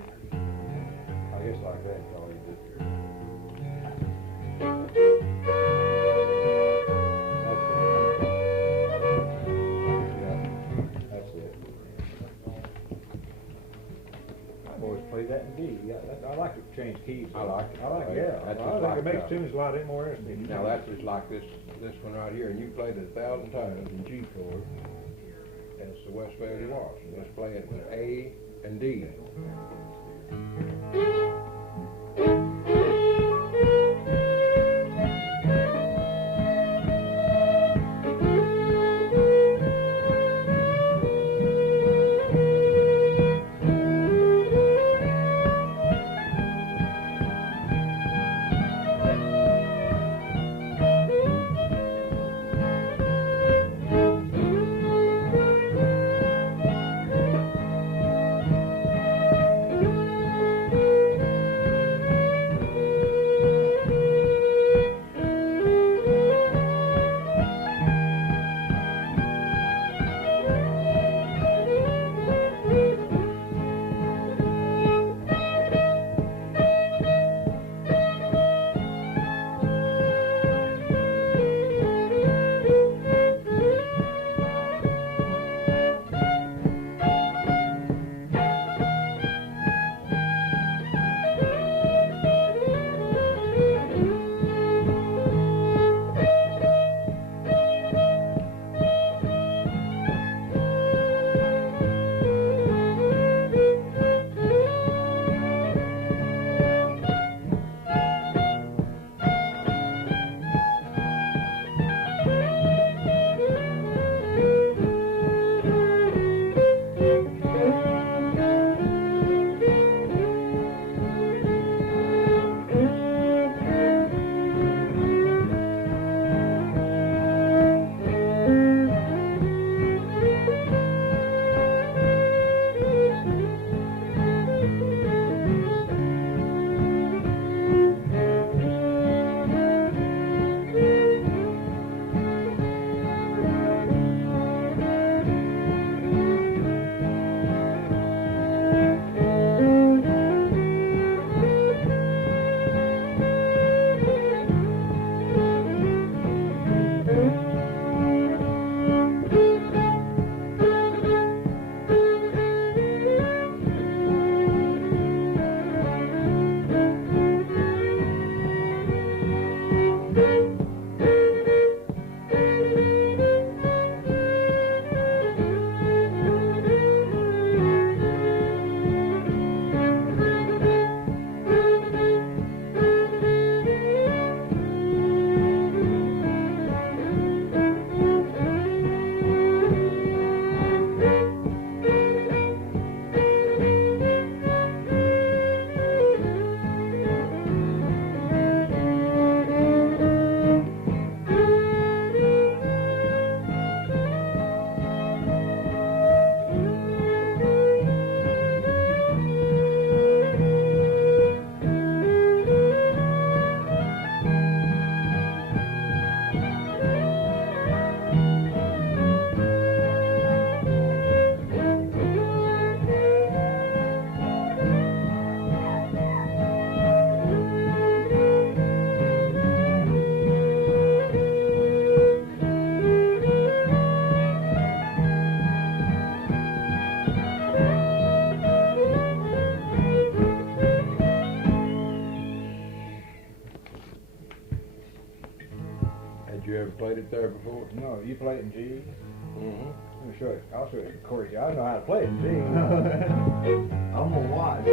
I guess like that, all you do. That's it. I've always played that in D. Yeah, I like to change keys. I like it. I like it, Yeah, yeah. that's I just think like it makes that. tunes a lot more interesting. Now that's just like this one right here, and you played it 1,000 times in G chord, and it's the Westphalia Waltz. And let's play it with A and D. You ever played it there before? No, you play it in G? Mm-hmm. Let me show you. I'll show you the chords. I don't know how to play it in G. I'm gonna watch.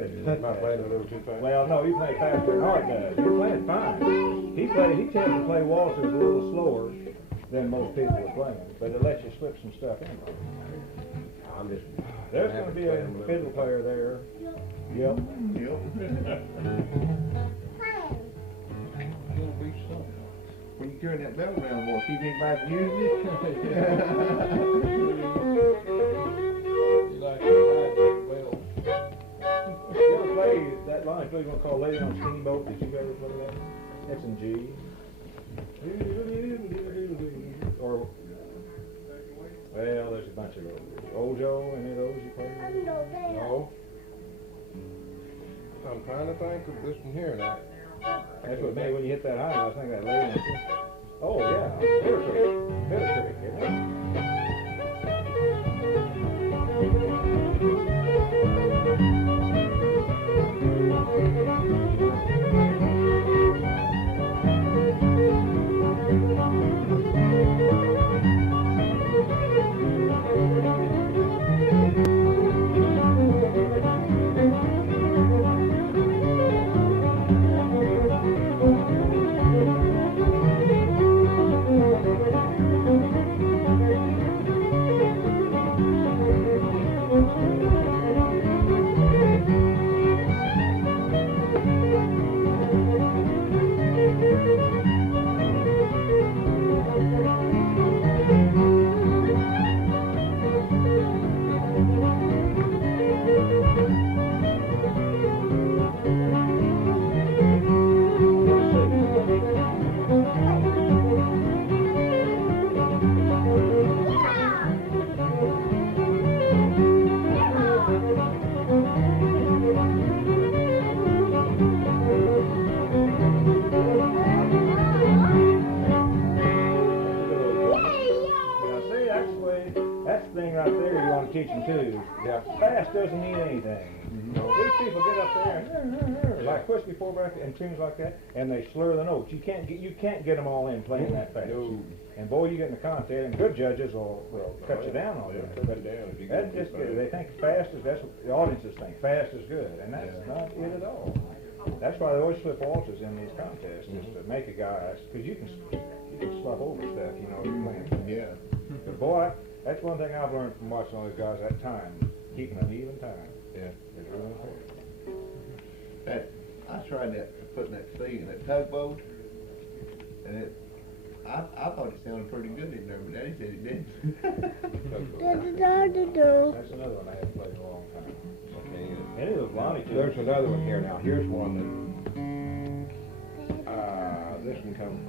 forget it. Am I playing a little too fast? Well, no, you play faster than Art does. You're playing fine. He tends to play waltzes a little slower than most people are playing, but it lets you slip some stuff in. I'm just. There's going to be a fiddle player there. Yep. Gonna be something. When you carry that bell around, boy, see if anybody's using it. You like to ride the wheel? You ever play that line we're going to call Lady on Steamboat? Did you ever play that? That's in G. Or, well, there's a bunch of those. Ojo, any of those you play? No. I'm trying to think of this one here now. That's what made when you hit that high. I was thinking that Lady on Steamboat. Oh, yeah. Fiddle trick. Fiddle trick, isn't it? Teach them too. Yeah. Fast doesn't mean anything. These people get up there and like whiskey four back and tunes like that, and they slur the notes. You can't get them all in playing that fast. No. And boy, you get in the contest, and good judges will cut you down on Yeah, that. cut But you down if you that go just too fast. they think fast is that's what the audiences think. Fast is good, and that's not it at all. That's why they always slip waltzes in these contests, is to make a guy, because you can slough over stuff, you know, you're playing. Yeah. But boy, that's one thing I've learned from watching all these guys, that time, keeping an even time. Yeah. It's really important. I tried that, putting that C in that tugboat, and I thought it sounded pretty good in there, but Daddy said it didn't. That's another one I haven't played in a long time. Any of those Lonnie tunes. There's another one here now. Here's one that, this one comes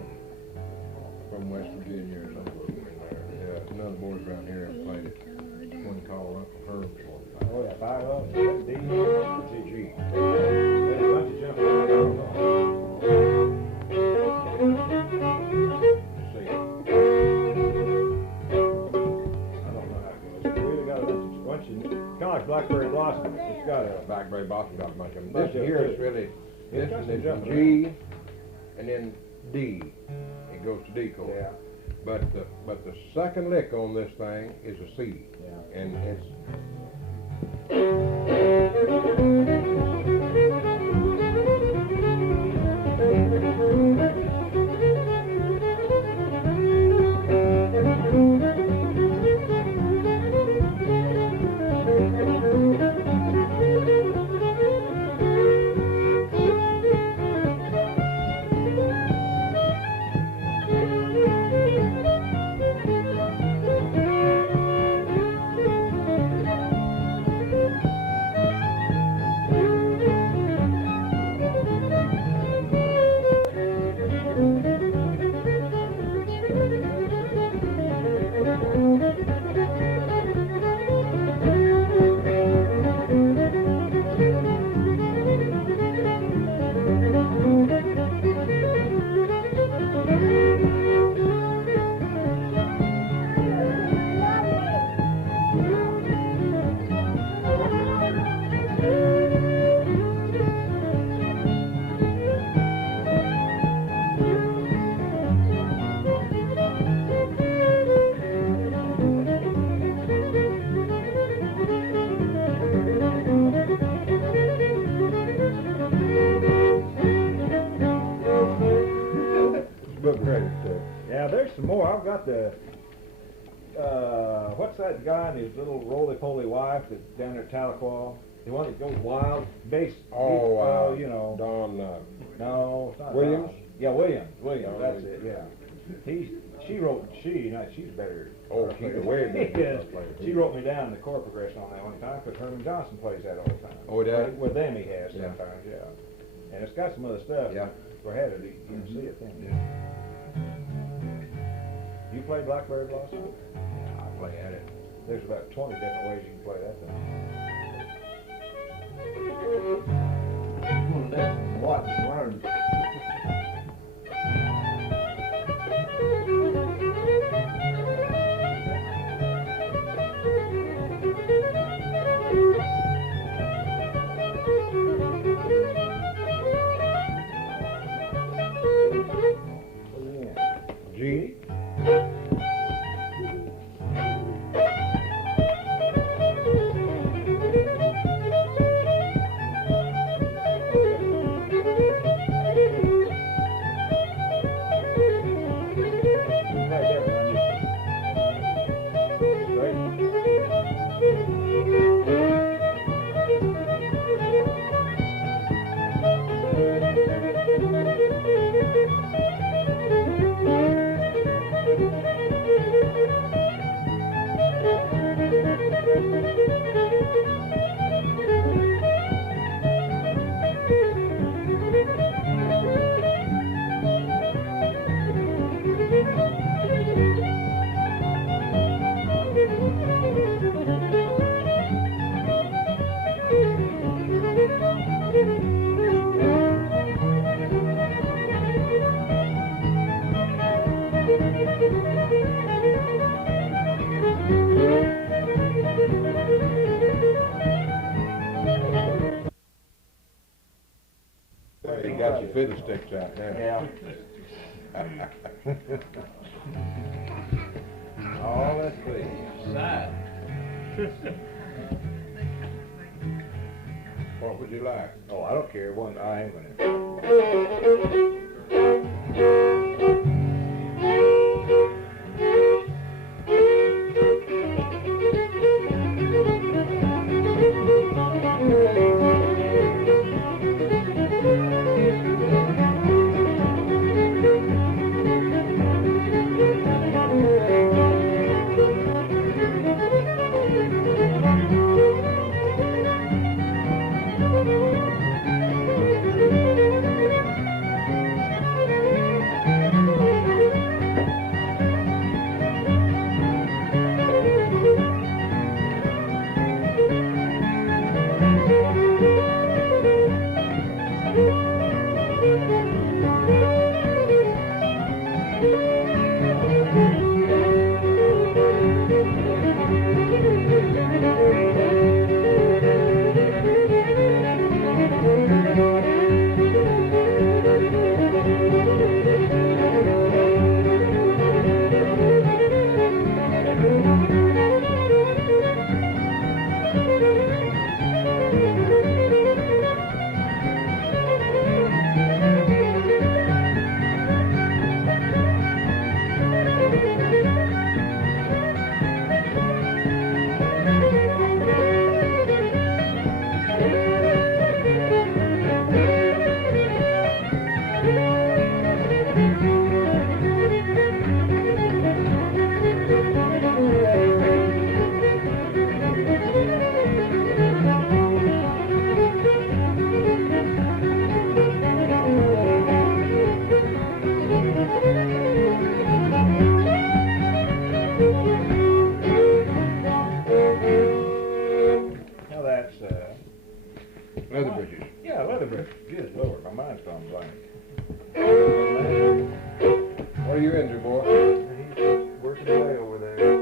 from West Virginia or somewhere in there. Yeah, none of the boys around here have played it. One called Uncle Herb's one. Oh yeah, 5 up, D, G. There's a bunch of jumping around. I don't know. See. I don't know how it goes. It's really got a bunch of, kind of like Blackberry Blossom. It's got a Blackberry Blossom got a bunch of them. Bunch This of here them, is too. really, this got one some is jumping G, and then D. It goes to D chord. Yeah. But the second lick on this thing is a C. Yeah. And it's I've got the, what's that guy and his little roly-poly wife that's down there at Tahlequah? The one that goes wild, you know. Don, No, it's not Williams? Don. Yeah, Williams, Don that's Williams. it, yeah. She's better. Oh, she's a way better Yes. player. She wrote me down the chord progression on that one time, because Herman Johnson plays that all the time. Oh, he does? With them he has Yeah. sometimes, yeah. And it's got some other stuff. Yeah. For had it, you can see it then. You play Blackberry Blossom? I play at it. There's about 20 different ways you can play that thing. I'm gonna let them watch and learn. G. You got your fiddlesticks out there. Yeah. Oh, let's see. Side. What would you like? Oh, I don't care. One, I ain't gonna. Leather bridges. Yeah, leather bridges. Good Lord, my mind's gone blank. What are you into, boy? He's working away over there.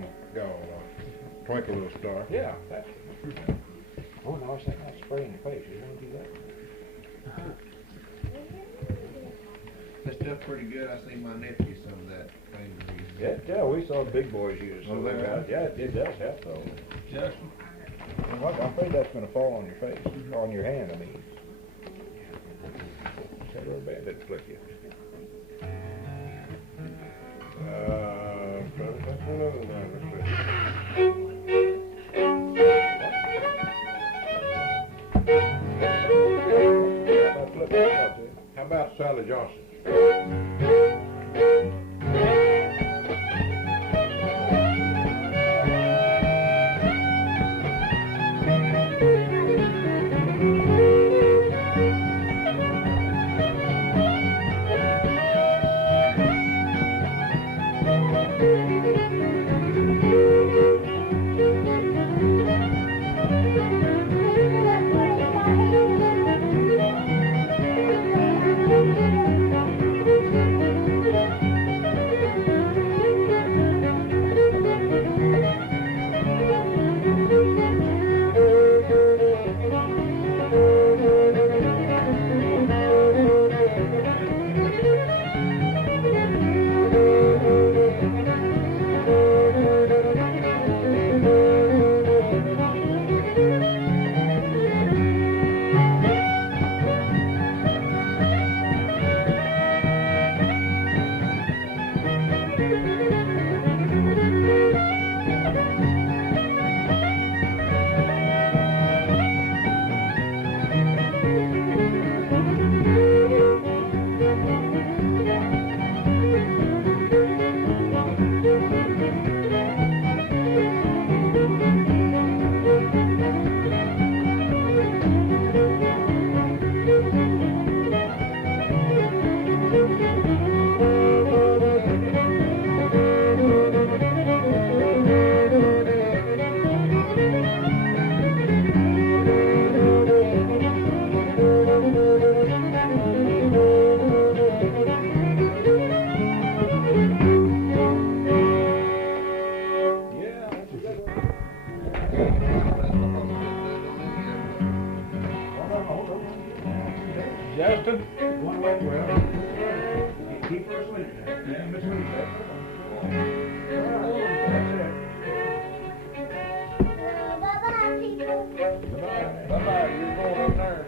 them gone, Twinkle Little Star. Yeah. Oh, no, I was thinking I'd spray in your face. You want to do that? That stuff's pretty good. I seen my nephew some of that thing. Yeah, we saw the big boys use. Oh, they have? Yeah, it does help though. Justin? I'm afraid that's gonna fall on your face, on your hand, I mean. That rubber band didn't flick you. That's another one. How about Sally Johnson? Justin, one way, well, keep her asleep. Keep him asleep. That's it. Bye-bye, people. Bye-bye. Bye-bye. You're going up there.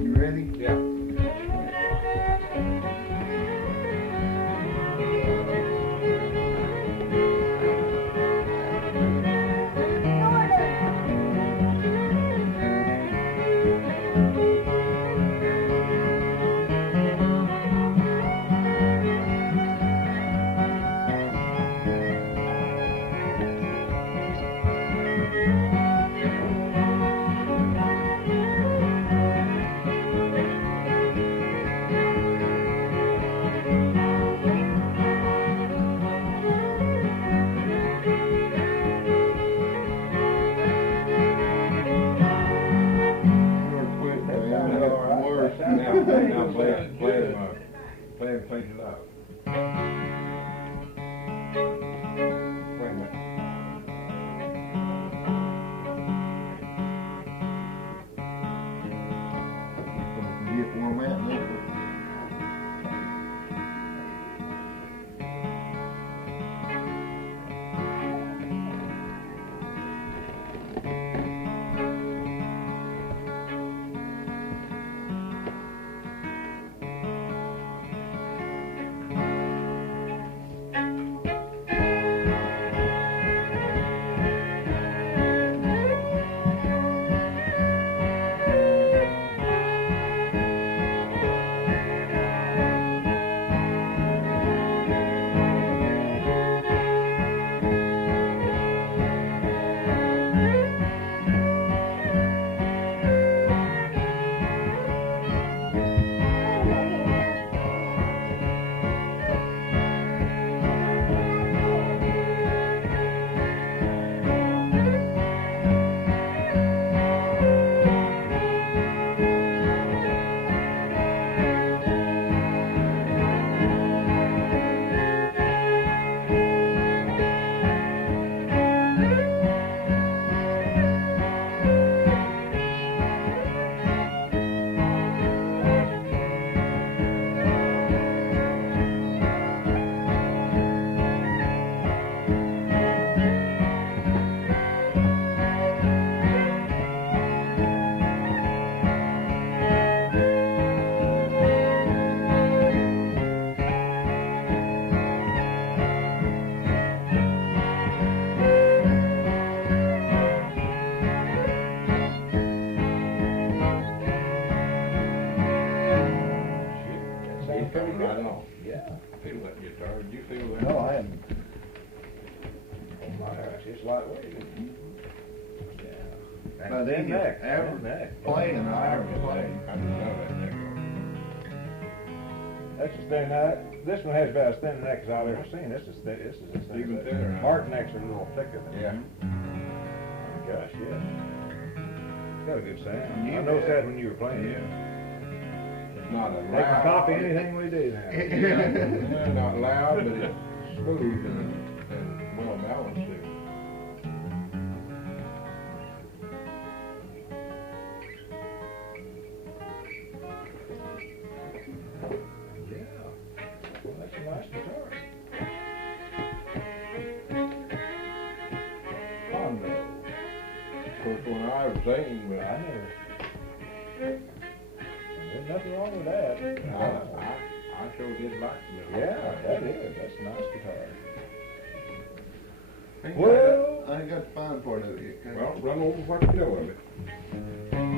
You ready? Yeah. Play it loud. Wait a minute. Get where I'm at now. feel that guitar. Did you feel that? No, I hadn't. Oh my gosh, it's lightweight. Yeah. But And then thin you neck, average thin neck. playing, I average playing. I didn't know that neck. That's a thin neck. This one has about as thin a neck as I've ever seen. This is as thin Even as thinner, huh? Martin necks are a little thicker than Yeah. Oh gosh, yes. It's got a good sound. You I noticed bet. that when you were playing it. It's not a They can loud. copy anything we do now. Yeah, not loud, but it's smooth and well balanced too. Yeah. Well, that's a nice guitar. Hondo. Of course, when I was singing, but I never. There's nothing wrong with that. I sure did like it. Yeah, that is. That's a nice guitar. Well, I ain't got the fine part of it yet. well, run over what you know of it.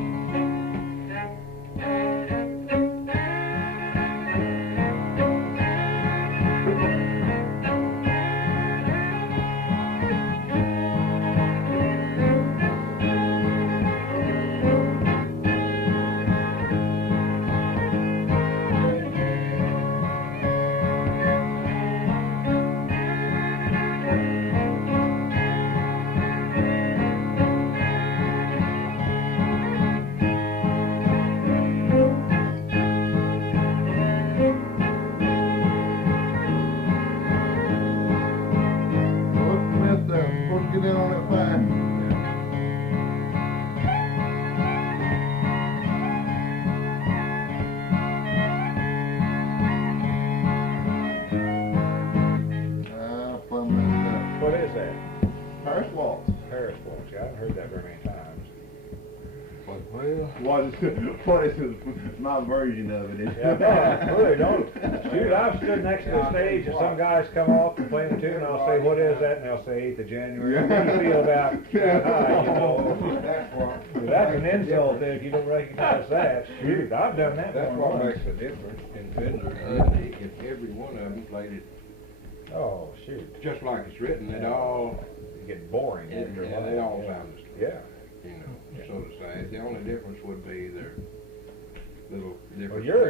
What's the mess there? Supposed to get in on that fine. Plum messed What is that? up. Paris waltz. Paris waltz. Yeah, I haven't heard that very many times. What is my version of it? Yeah, no, really don't. Shoot, I've stood next to the stage and some guys come off and play the tune and I'll say, what is that? And they'll say 8th of January. How do you feel about that high, you know? That's an insult if you don't recognize that. Shoot, I've done that That's more what than makes once. the difference in Fiddler. If every one of them played it Oh, shoot. just like it's written, it all, It get boring after a while. they all Yeah. sound the same. Yeah. You know, so to say. The only difference would be their little difference. Well, you're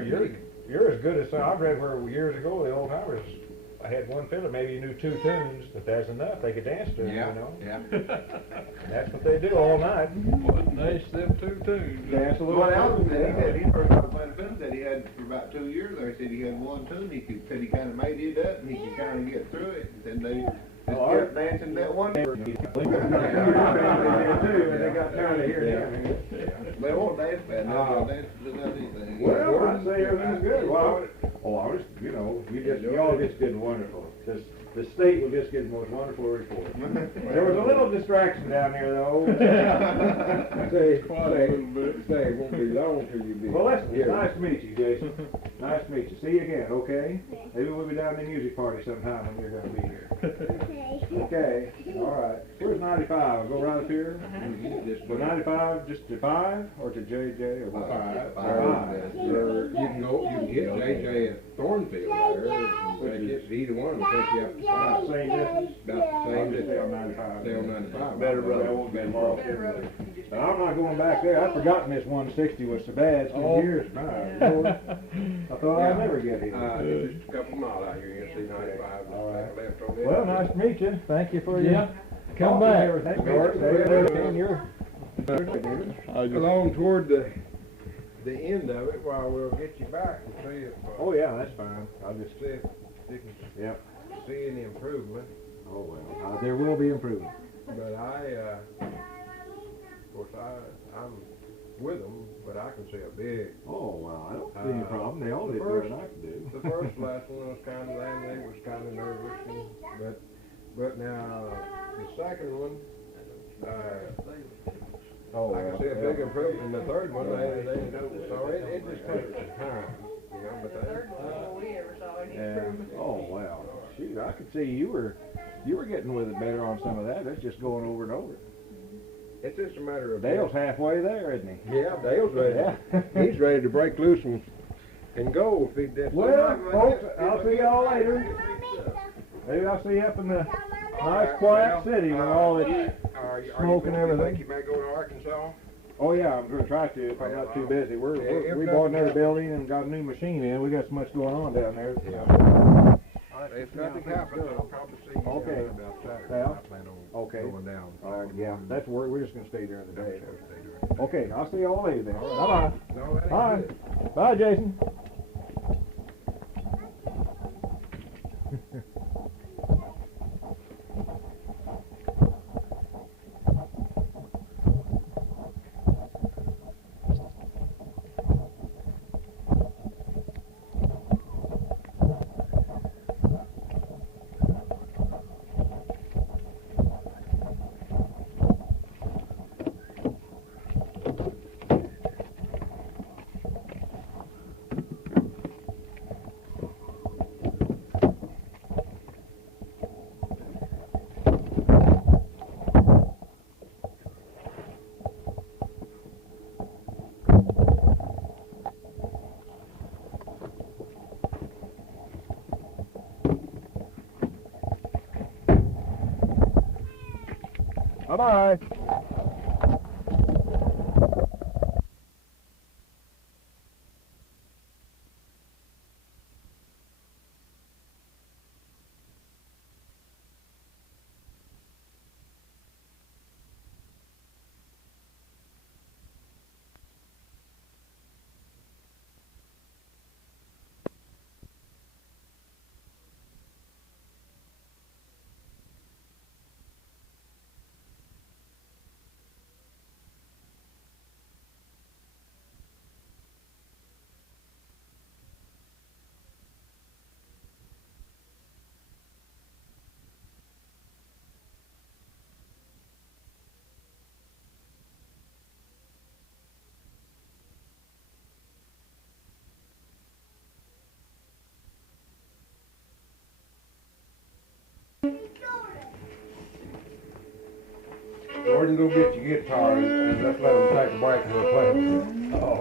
as good as some. I've read where years ago the old timers, I had one fiddler, maybe you knew 2 tunes, but that's enough. They could dance to it, Yeah, you know. yeah. And that's what they do all night. What nice them 2 tunes. Dance a little. Well, Alvin said he said he first started playing fiddle that he had for about 2 years there. He said he had one tune said he kind of made it up and he could kind of get through it. And they just kept dancing that one. They got tired of hearing that. They won't dance bad. They won't dance without anything. Well, I'd say everything's good. Well, I was, you know, y'all just did wonderful. The state will just get the most wonderful report. There was a little distraction down there, though. Say, it won't be long till you be. Well, listen, it's nice to meet you, Jason. Nice to meet you. See you again, okay? Maybe we'll be down to the music party sometime when you're gonna be here. Okay. Okay, all right. Where's 95? I'll go right up here. So 95 just to 5 or to JJ or what? 5. Five. You can hit JJ at Thornfield there. Either one will take you up to 5. Same distance? About the I'll same just stay on distance. 95. Stay on 95. Better road. That won't be involved. Better road. You just- I'm not going back there. I've forgotten this 160 was so bad. It's been years now. Lord. I thought I'd never get here. Just a couple mile out here, you'll see 95. All right. Left on the Well, other. nice to meet you. Thank you for your Yeah. Come coffee and back. everything. George, And you're Along toward the end of it, while we'll get you back and see if, Oh yeah, that's fine. I'll just. see if you can Yep. see any improvement. Oh well. There will be improvement. But of course, I'm with them, but I can see a big. Oh well, I don't see any problem. They all did better than I can do. The first lesson was kind of them. They was kind of nervous, but now the second one, I can see a big improvement. In the third one, so it just takes some time, you know. But The third one was all we ever saw any Yeah. improvement. Oh wow. Shoot, I could see you were getting with it better on some of that. That's just going over and over. it's just a matter of Dale's halfway there, isn't he? Yeah, Dale's ready. Yeah. He's ready to break loose And gold feed that. Well, folks, I'll see y'all later. Maybe I'll see you up in the nice quiet city with all this smoke and everything. You may go to Arkansas? Oh yeah, I'm gonna try to if I'm not too busy. Yeah, We bought another building and got a new machine in. We got so much going on down there. If nothing happens, I'll probably see you Okay. about Saturday. Yeah. I plan on Okay. going down. Oh yeah, that's where we're just gonna stay during the day. Stay during the day. Okay, I'll see y'all later then. Bye No, that ain't bye. good. Bye, Jason. Bye-bye. Gordon, go get your guitar and let's let them take a break and we'll play.